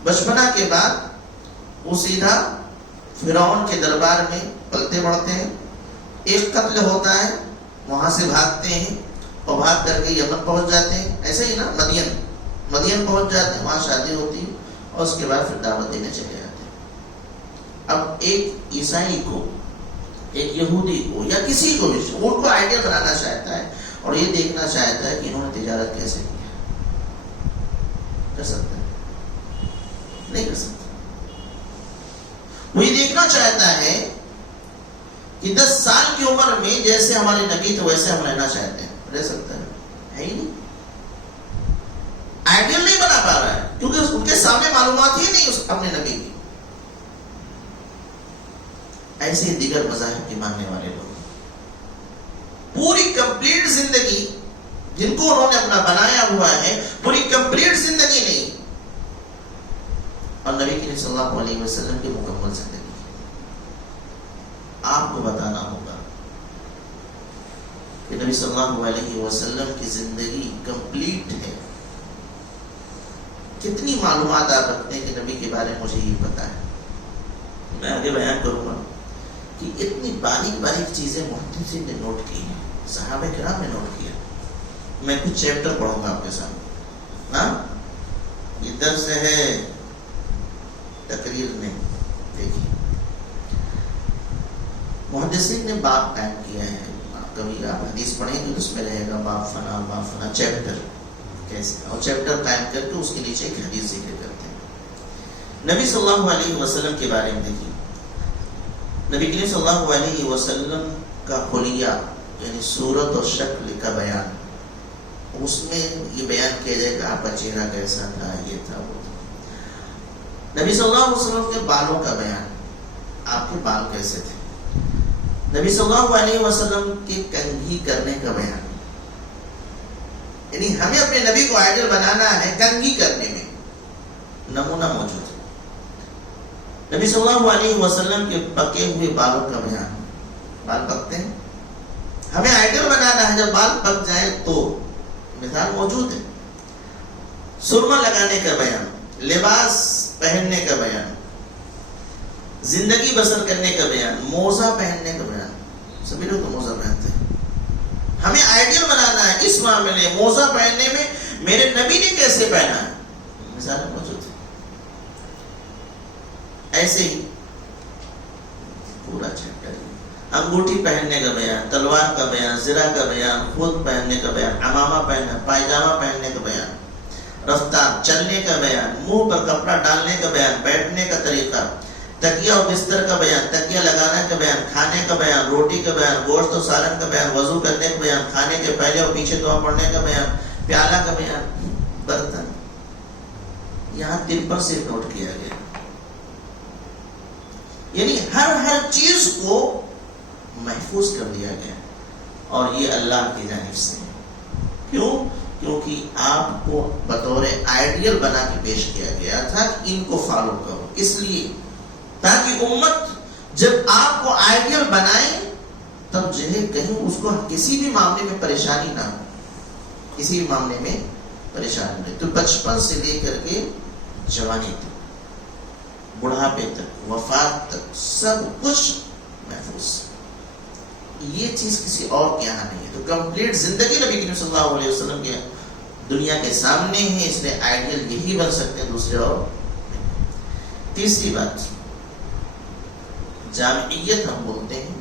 بچپنا کے بعد وہ سیدھا فرعون کے دربار میں پلتے بڑھتے ہیں. ایک قتل ہوتا ہے، وہاں سے بھاگتے ہیں اور بھاگ کر کے یمن پہنچ جاتے ہیں. ایسے ہی نا، مدین پہنچ جاتے ہیں، وہاں شادی ہوتی ہے اور اس کے بعد پھر دعوت دینے چلے جاتے ہیں. اب ایک عیسائی کو، ایک یہودی کو یا کسی کو بھی ان کو آئیڈیل بنانا چاہتا ہے اور یہ دیکھنا چاہتا ہے کہ انہوں نے تجارت کیسے کی. کر سکتا ہے؟ نہیں کر سکتا. وہ یہ دیکھنا چاہتا ہے کہ 10 سال کی عمر میں جیسے ہمارے نبی تو ویسے ہم رہنا چاہتے ہیں. رہ سکتا ہے ہی نہیں. آئیڈیل نہیں بنا پا رہا ہے کیونکہ ان کے سامنے معلومات ہی نہیں اپنے نبی کی. ایسے دیگر مذاہب کے ماننے والے لوگ پوری کمپلیٹ زندگی جن کو انہوں نے اپنا بنایا ہوا ہے، پوری کمپلیٹ زندگی نہیں، اور نبی کریم صلی اللہ علیہ وسلم کی مکمل زندگی. آپ کو بتانا ہوگا کہ نبی صلی اللہ علیہ وسلم کی زندگی کمپلیٹ ہے. کتنی معلومات آپ رکھتے ہیں کہ نبی کے بارے میں مجھے یہ پتا ہے. میں آگے بیان کروں گا کہ اتنی باریک باریک چیزیں محدثین نے نوٹ کی ہیں، صحابہ کرام نے نوٹ کیا. میں کچھ چیپٹر پڑھوں گا آپ کے سامنے. ہاں، یہ درس ہے تقریر میں. دیکھیے، محدثین نے باب قائم کیا ہے. کبھی آپ حدیث پڑھیں تو اس میں رہے گا باب فنا چیپٹر کیسے، اور چیپٹر قائم کر کے اس کے نیچے ایک حدیث ذکر کرتے ہیں. نبی صلی اللہ علیہ وسلم کے بارے میں دیکھیے، نبی کریم صلی اللہ علیہ وسلم کا خلیہ یعنی صورت اور شکل کا بیان، اس میں یہ بیان کیا جائے کہ آپ کا چہرہ کیسا تھا، یہ تھا وہ تھا. نبی صلی اللہ علیہ وسلم کے بالوں کا بیان، آپ کے بال کیسے تھے. نبی صلی اللہ علیہ وسلم کے کنگھی کرنے کا بیان، یعنی ہمیں اپنے نبی کو آئیڈل بنانا ہے کنگھی کرنے میں. نمونہ موجود ہے. نبی صلی اللہ علیہ وسلم کے پکے ہوئے بالوں کا بیان. بال پکتے ہیں, ہمیں آئیڈیل بنانا ہے جب بال پک جائیں تو مثال موجود ہے. سرما لگانے کا بیان, لباس پہننے کا بیان, زندگی بسر کرنے کا بیان, موزہ پہننے کا بیان. سبھی لوگ تو موزہ پہنتے ہیں. ہمیں آئیڈیل بنانا ہے اس معاملے, موزہ پہننے میں میرے نبی نے کیسے پہنا ہے, مثال موجود ہے. ایسے ہی پورا چیپٹر, انگوٹھی پہننے کا بیان, تلوار کا بیان, زرہ کا بیان, خود پہننے کا بیان, عمامہ پہننا, پائجامہ پہننے کا بیان, رفتار, چلنے کا بیان, منہ پر کپڑا ڈالنے کا بیان, بیٹھنے کا طریقہ, تکیہ اور بستر کا بیان, تکیہ لگانے کا بیان, کھانے کا بیان, روٹی کا بیان, گوشت اور سالن کا بیان, وضو کرنے کا بیان, کھانے کے پہلے اور پیچھے دعا پڑھنے کا بیان, پیالہ کا بیان, برتن. یہاں 53 سے نوٹ کیا گیا. یعنی ہر چیز کو محفوظ کر دیا گیا, اور یہ اللہ کی جانب سے. کیوں؟ کیونکہ آپ کو بطور آئیڈیل بنا کے پیش کیا گیا تھا کہ ان کو فالو کرو, اس لیے تاکہ امت جب آپ کو آئیڈیل بنائے تب جو ہے کہیں اس کو کسی بھی معاملے میں پریشانی نہ ہو, کسی بھی معاملے میں پریشانی نہیں. تو بچپن سے لے کر کے جوانی تک, بڑھاپے تک, وفات تک سب کچھ محفوظ. یہ چیز کسی اور کے یہاں نہیں ہے. تو کمپلیٹ زندگی نبی کریم صلی اللہ علیہ وسلم کے دنیا کے سامنے ہے, اس لیے آئیڈیل یہی بن سکتے ہیں, دوسرے اور. تیسری بات, جامعیت ہم بولتے ہیں,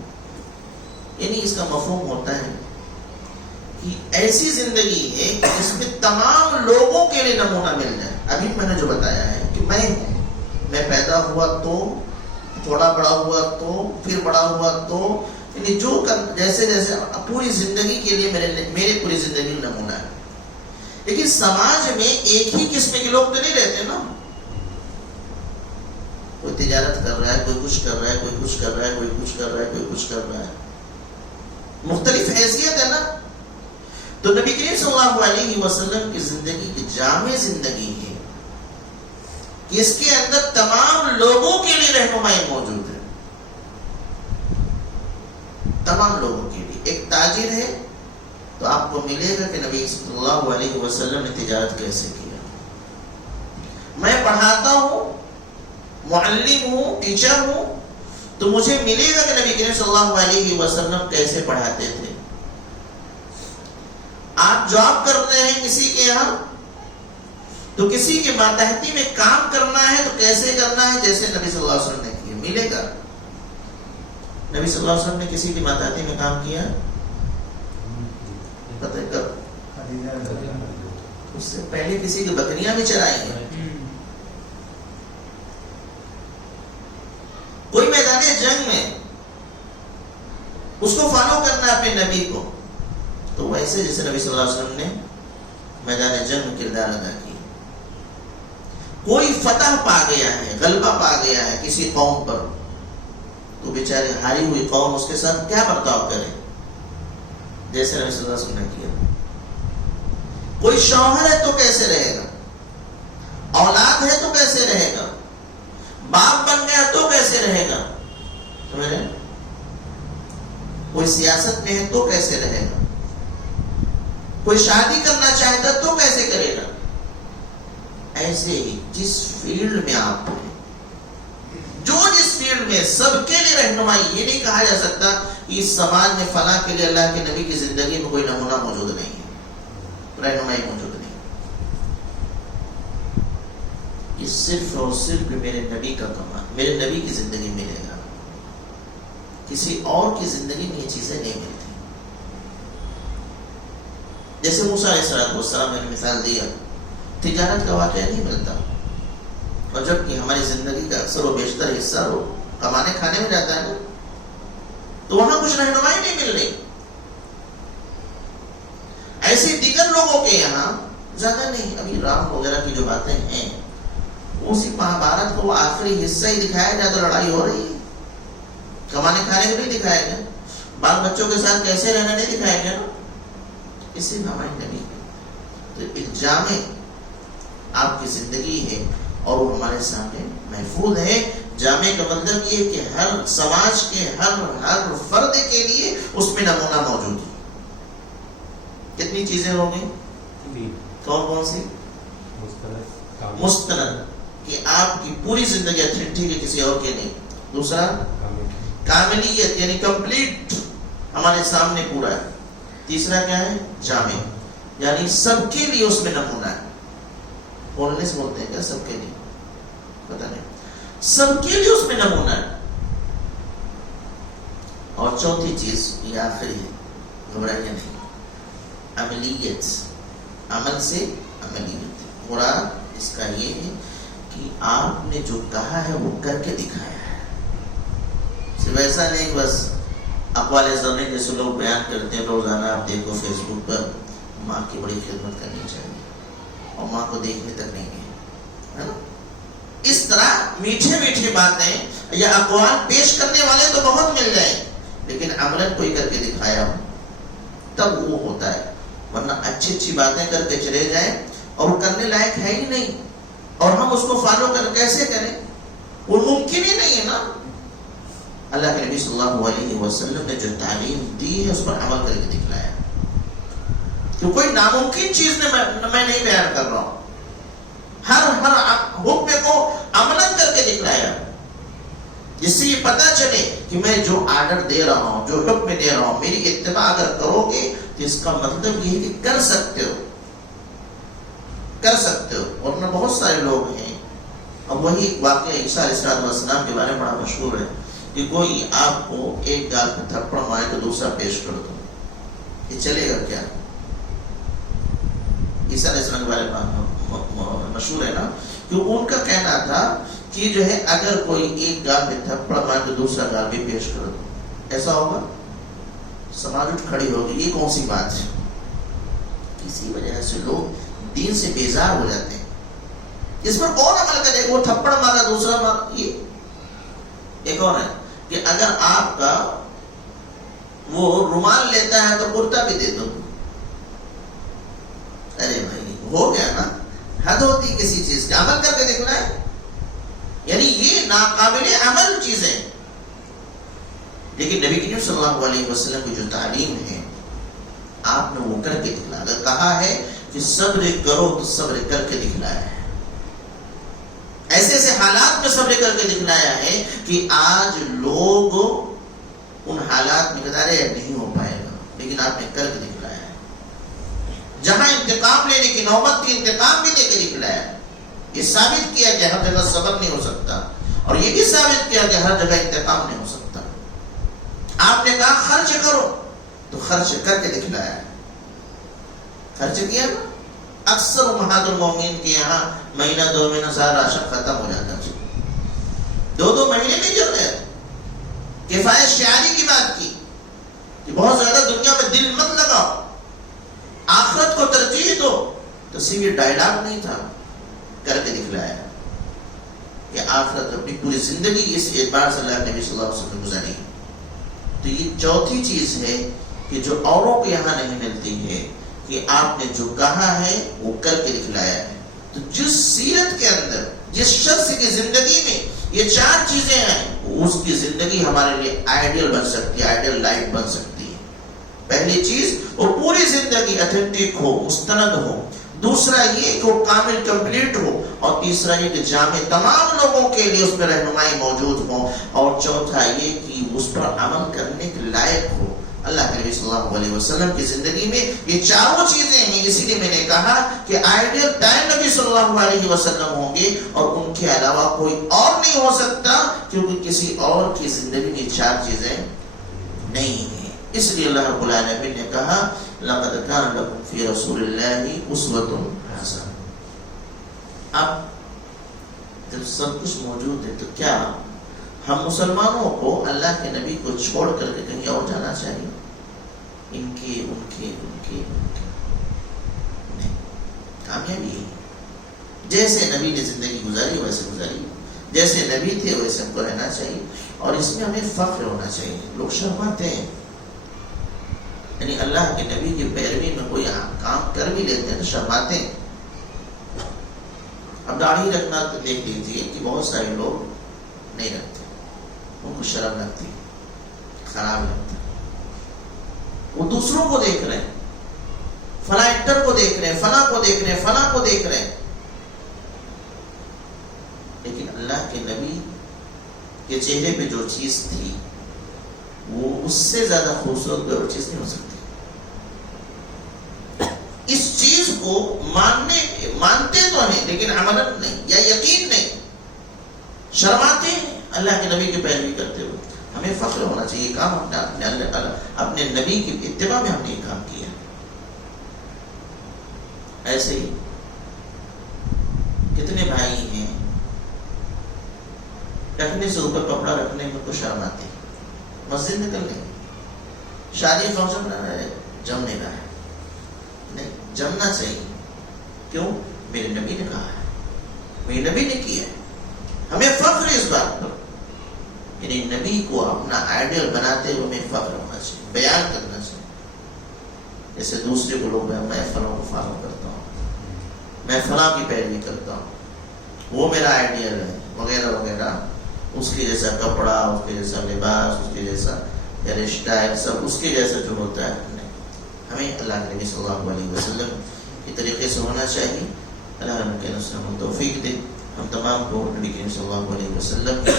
یعنی اس کا مفہوم ہوتا ہے کہ ایسی زندگی ہے جس میں تمام لوگوں کے لیے نمونہ مل جائے. ابھی میں نے جو بتایا ہے کہ میں ہوں, میں پیدا ہوا تو, تھوڑا بڑا ہوا تو, پھر بڑا ہوا تو, یعنی جو جیسے جیسے پوری زندگی کے لیے میرے پوری زندگی نمونہ ہے. لیکن سماج میں ایک ہی قسم کے لوگ تو نہیں رہتے نا. کوئی تجارت کر رہا ہے, کوئی کچھ کر رہا ہے, کوئی کچھ کر رہا ہے, کوئی کچھ کر رہا ہے, کوئی کچھ کر رہا ہے. مختلف حیثیت ہے نا. تو نبی کریم صلی اللہ علیہ وسلم کی زندگی کی جامع زندگی ہے کہ اس کے اندر تمام لوگوں کے لیے رہنمائی موجود ہے, تمام لوگوں کے لیے. ایک تاجر ہے تو آپ کو ملے گا کہ نبی صلی اللہ علیہ وسلم نے تجارت کیسے کیا. میں پڑھاتا ہوں, معلم ہوں, ٹیچر ہوں, تو مجھے ملے گا کہ نبی کریم صلی اللہ علیہ وسلم کیسے پڑھاتے تھے. آپ جاب کرتے ہیں کسی کے یہاں تو کسی کے ماتحتی میں کام کرنا ہے تو کیسے کرنا ہے, جیسے نبی صلی اللہ علیہ وسلم نے کیا, ملے گا. نبی صلی اللہ علیہ وسلم نے کسی کی ماتحتی میں کام کیا, پتہ ہے کب؟ اس سے پہلے کسی کی بکریاں بھی چرائی ہیں. کوئی میدان جنگ میں اس کو فالو کرنا ہے اپنے نبی کو, تو ویسے جیسے نبی صلی اللہ علیہ وسلم نے میدان جنگ میں کردار ادا کیا. کوئی فتح پا گیا ہے, غلبہ پا گیا ہے کسی قوم پر, تو بیچارے ہاری ہوئی قوم اس کے ساتھ کیا برتاؤ کرے, جیسے نبی صلی اللہ علیہ وسلم نے کیا. کوئی شوہر ہے تو کیسے رہے گا, اولاد ہے تو کیسے رہے گا, باپ بن گیا تو کیسے رہے گا, سمجھے, کوئی سیاست میں ہے تو کیسے رہے گا, کوئی شادی کرنا چاہتا تو کیسے کرے گا. ایسے ہی جس فیلڈ میں آپ ہیں, جو جس فیلڈ میں, سب کے لیے رہنمائی. یہ نہیں کہا جا سکتا کہ اس سماج میں فلاں کے لیے اللہ کے نبی کی زندگی میں کوئی نمونہ موجود نہیں ہے, رہنمائی موجود نہیں. یہ صرف اور صرف میرے نبی کا کمال, میرے نبی کی زندگی میں ملے گا. کسی اور کی زندگی میں یہ چیزیں نہیں ملتی. جیسے موسیٰ علیہ السلام نے مثال دیا, تجارت کا واقعہ نہیں ملتا, اور جبکہ ہماری زندگی کا اکثر و بیشتر حصہ کمانے کھانے میں جاتا ہے نا, تو وہاں کچھ رہنمائی نہیں مل رہی. ایسے دیگر لوگوں کے یہاں زیادہ نہیں. ابھی رام وغیرہ کی جو باتیں ہیں, اسی مہابھارت کو وہ آخری حصہ ہی دکھایا جائے تو لڑائی ہو رہی ہے, کمانے کھانے کو نہیں دکھایا گیا, بال بچوں کے ساتھ کیسے رہنا نہیں دکھایا گیا نا. اسی میں ہماری نبی تو ایک جامع آپ کی زندگی ہے اور وہ ہمارے سامنے محفوظ ہے. جامع کا مطلب یہ کہ ہر سماج کے ہر فرد کے لیے اس میں نمونہ موجود ہے. کتنی چیزیں ہوں گی؟ کون سی؟ مستند، کہ آپ کی پوری زندگی اتھینٹک ہے، کسی اور کے نہیں. دوسرا کاملیت، یعنی کمپلیٹ ہمارے سامنے پورا ہے. تیسرا کیا ہے؟ جامع، یعنی سب کے لیے اس میں نمونہ ہے. بولنے سے بولتے ہیں کیا سب کے لیے؟ پتہ نہیں، سب کے لیے اس میں نمونہ ہے. اور چوتھی چیز یہ آخری ہے، گھبرائیے نہیں، عملیت، عمل سے عملیت. مراد اس کا یہ ہے کہ آپ نے جو کہا ہے وہ کر کے دکھایا ہے. صرف ایسا نہیں کہ بس اقوال ضرورت جیسے لوگ بیان کرتے ہیں روزانہ. آپ دیکھو فیس بک پر ماں کی بڑی خدمت کرنی چاہیے اور ماں کو دیکھنے تک نہیں ہے نا. اس طرح میٹھے میٹھے باتیں یا اقوال پیش کرنے والے تو بہت مل جائیں، لیکن عملاً کوئی کر کے دکھایا ہو تب وہ ہوتا ہے. ورنہ اچھی اچھی باتیں کر کے چلے جائیں اور وہ کرنے لائق ہے ہی نہیں، اور ہم اس کو فالو کر کیسے کریں؟ وہ ممکن ہی نہیں ہے نا. اللہ کے نبی صلی اللہ علیہ وسلم نے جو تعلیم دی ہے اس پر عمل کر کے دکھلایا. تو کوئی ناممکن چیز میں نہیں بیان کر رہا ہوں، ہر حکم کو عملاً کر کے دکھلایا، جس سے یہ پتا چلے کہ میں جو آرڈر دے رہا ہوں، جو حکم دے رہا ہوں، میری اتباع اگر کرو گے تو اس کا مطلب یہ ہے کہ کر سکتے ہو. ورنہ بہت سارے لوگ ہیں. اب وہی واقعہ عیسیٰ علیہ السلام کے بارے میں بڑا مشہور ہے کہ کوئی آپ کو ایک گال پہ تھپڑ مارے تو دوسرا پیش کر دو، یہ چلے گا کیا؟ عیسیٰ علیہ السلام کے بارے میں مشہور ہے نا کہ ان کا کہنا تھا کہ جو ہے اگر کوئی ایک گال پہ تھپڑ مارے تو دوسرا گال بھی پیش کر دو. ایسا ہوگا؟ سماج اٹھ کھڑی ہوگی. یہ کون سی بات ہے؟ کسی وجہ سے لوگ دین سے بیزار ہو جاتے ہیں. اس پر کون عمل کرے؟ وہ تھپڑ مارا دوسرا مارا. یہ ایک اور ہے کہ اگر آپ کا وہ رومال لیتا ہے تو کرتا بھی دے دو. ارے بھائی ہو گیا نا. حد ہوتی کسی چیز کا، عمل کر کے دیکھنا ہے. یعنی یہ ناقابل عمل چیزیں، لیکن نبی کریم صلی اللہ علیہ وسلم کی جو تعلیم ہے آپ نے وہ کر کے دکھلایا. اگر کہا ہے کہ صبر کرو تو صبر کر کے دکھلایا ہے. ایسے ایسے حالات میں صبر کر کے دکھلایا ہے کہ آج لوگ ان حالات میں کہتے ہیں نہیں ہو پائے گا، لیکن آپ نے کر کے دکھلایا ہے. جہاں انتقام لینے کی نوبت تھی انتقام بھی لے کے دکھلایا ہے. یہ ثابت کیا کہ ہر جگہ صبر نہیں ہو سکتا، اور یہ بھی ثابت کیا کہ ہر جگہ انتقام نہیں ہو سکتا. آپ نے کہا خرچ کرو تو خرچ کر کے دکھلایا ہے. خرچ کیا نا. اکثر امہات المومنین کے یہاں مہینہ 2 مہینہ سارا راشن ختم ہو جاتا ہے. 2 مہینے نہیں چل رہے. کفایت شعاری کی بات کی کہ بہت زیادہ دنیا میں دل مت لگاؤ، آخرت کو ترجیح دو. تو صرف یہ ڈائلاگ نہیں تھا، کر کے دکھلایا کہ آخرت اپنی پوری زندگی اس اعتبار سے اللہ کے نبی صلی اللہ علیہ وسلم گزاری. تو یہ چوتھی چیز ہے کہ جو اوروں کو یہاں نہیں ملتی ہے کہ آپ نے جو کہا ہے وہ کر کے دکھلایا ہے. تو جس سیرت کے اندر جس شخص کی زندگی میں یہ 4 چیزیں ہیں اس کی زندگی ہمارے لیے آئیڈیل بن سکتی ہے، آئیڈیل لائف بن سکتی ہے. پہلی چیز وہ پوری زندگی اتھینٹک ہو، مستند ہو. دوسرا یہ کہ وہ کامل کمپلیٹ ہو. اور تیسرا یہ کہ جامع تمام لوگوں کے لیے اس میں رہنمائی موجود ہو. اور چوتھا یہ کہ اس پر عمل کرنے کے لائق ہو. اللہ کے نبی صلی اللہ علیہ وسلم کی زندگی میں یہ 4 چیزیں ہیں. اسی لیے میں نے کہا کہ آئیڈیل ٹائم نبی صلی اللہ علیہ وسلم ہوں گے اور ان کے علاوہ کوئی اور نہیں ہو سکتا، کیونکہ کسی اور کی زندگی میں 4 چیزیں نہیں ہیں. اس لیے اللہ رب العالمین نے کہا لقد كان لكم في رسول الله اسوة حسنة. اب جب سب کچھ موجود ہے تو کیا ہم مسلمانوں کو اللہ کے نبی کو چھوڑ کر کے کہیں اور جانا چاہیے؟ ان کے نہیں. کامیابی ہے جیسے نبی نے زندگی گزاری ویسے گزاری، جیسے نبی تھے ویسے ہم کو رہنا چاہیے. اور اس میں ہمیں فخر ہونا چاہیے. لوگ شرماتے ہیں، یعنی اللہ کے نبی کی پیروی میں کوئی کام کر بھی لیتے ہیں تو شرماتے ہیں. اب داڑھی رکھنا دیکھ لیجیے کہ بہت سارے لوگ نہیں رکھتے، ان کو شرم لگتی، خراب لگتا، وہ دوسروں کو دیکھ رہے ہیں، فلاں ایکٹر کو دیکھ رہے ہیں، فلاں کو دیکھ رہے ہیں، فلاں کو دیکھ رہے ہیں، لیکن اللہ کے نبی کے چہرے پہ جو چیز تھی وہ اس سے زیادہ خوبصورت کوئی اور چیز نہیں ہو سکتی۔ اس چیز کو مانتے تو ہیں لیکن عملاً نہیں، یا یقین نہیں، شرماتے ہیں اللہ کے نبی کی پیروی کرتے ہوئے۔ ہمیں فخر ہونا چاہیے، کام اپنے نبی کی اتباع میں ہم نے یہ کام کیا۔ ایسے ہی کتنے بھائی ہیں ٹکنے سے اوپر کپڑا رکھنے میں تو شرم آتی، مسجد نکل گئے، شادی فنکشن جمنے کا ہے، نہیں جمنا چاہیے، کیوں؟ میرے نبی نے کہا ہے، میرے نبی نے کیا ہے، ہمیں فخر ہے اس بات پر، یعنی نبی کو اپنا آئیڈیل بناتے ہوئے ہمیں فخر ہونا چاہیے، بیان کرنا چاہیے۔ جیسے دوسرے کو لوگ میں فلاں کو فالو کرتا ہوں، میں فلاں کی پیروی کرتا ہوں، وہ میرا آئیڈیل ہے وغیرہ وغیرہ، اس کے جیسا کپڑا، اس کے جیسا لباس، اس کے جیسا ہیئر اسٹائل، سب اس کے جیسا جو ہوتا ہے، نہیں، ہمیں اللہ کے نبی صلی اللہ علیہ وسلم کے طریقے سے ہونا چاہیے۔ اللہ رب کے نصر توفیق دے، ہم تمام کو نبی کریم صلی اللہ علیہ وسلم کو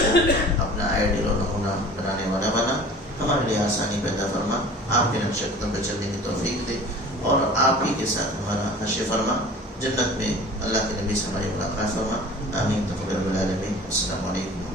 اپنا آئیڈیل اور نمونہ بنانے والا بنا، ہمارے لیے آسانی پیدا فرما، آپ کے نقش قدم پہ چلنے کی توفیق دے، اور آپ ہی کے ساتھ ہمارا حشر فرما، جنت میں اللہ کے نبی سے ہماری ملاقات فرما، آمین تقبل العالمین۔ السلام علیکم۔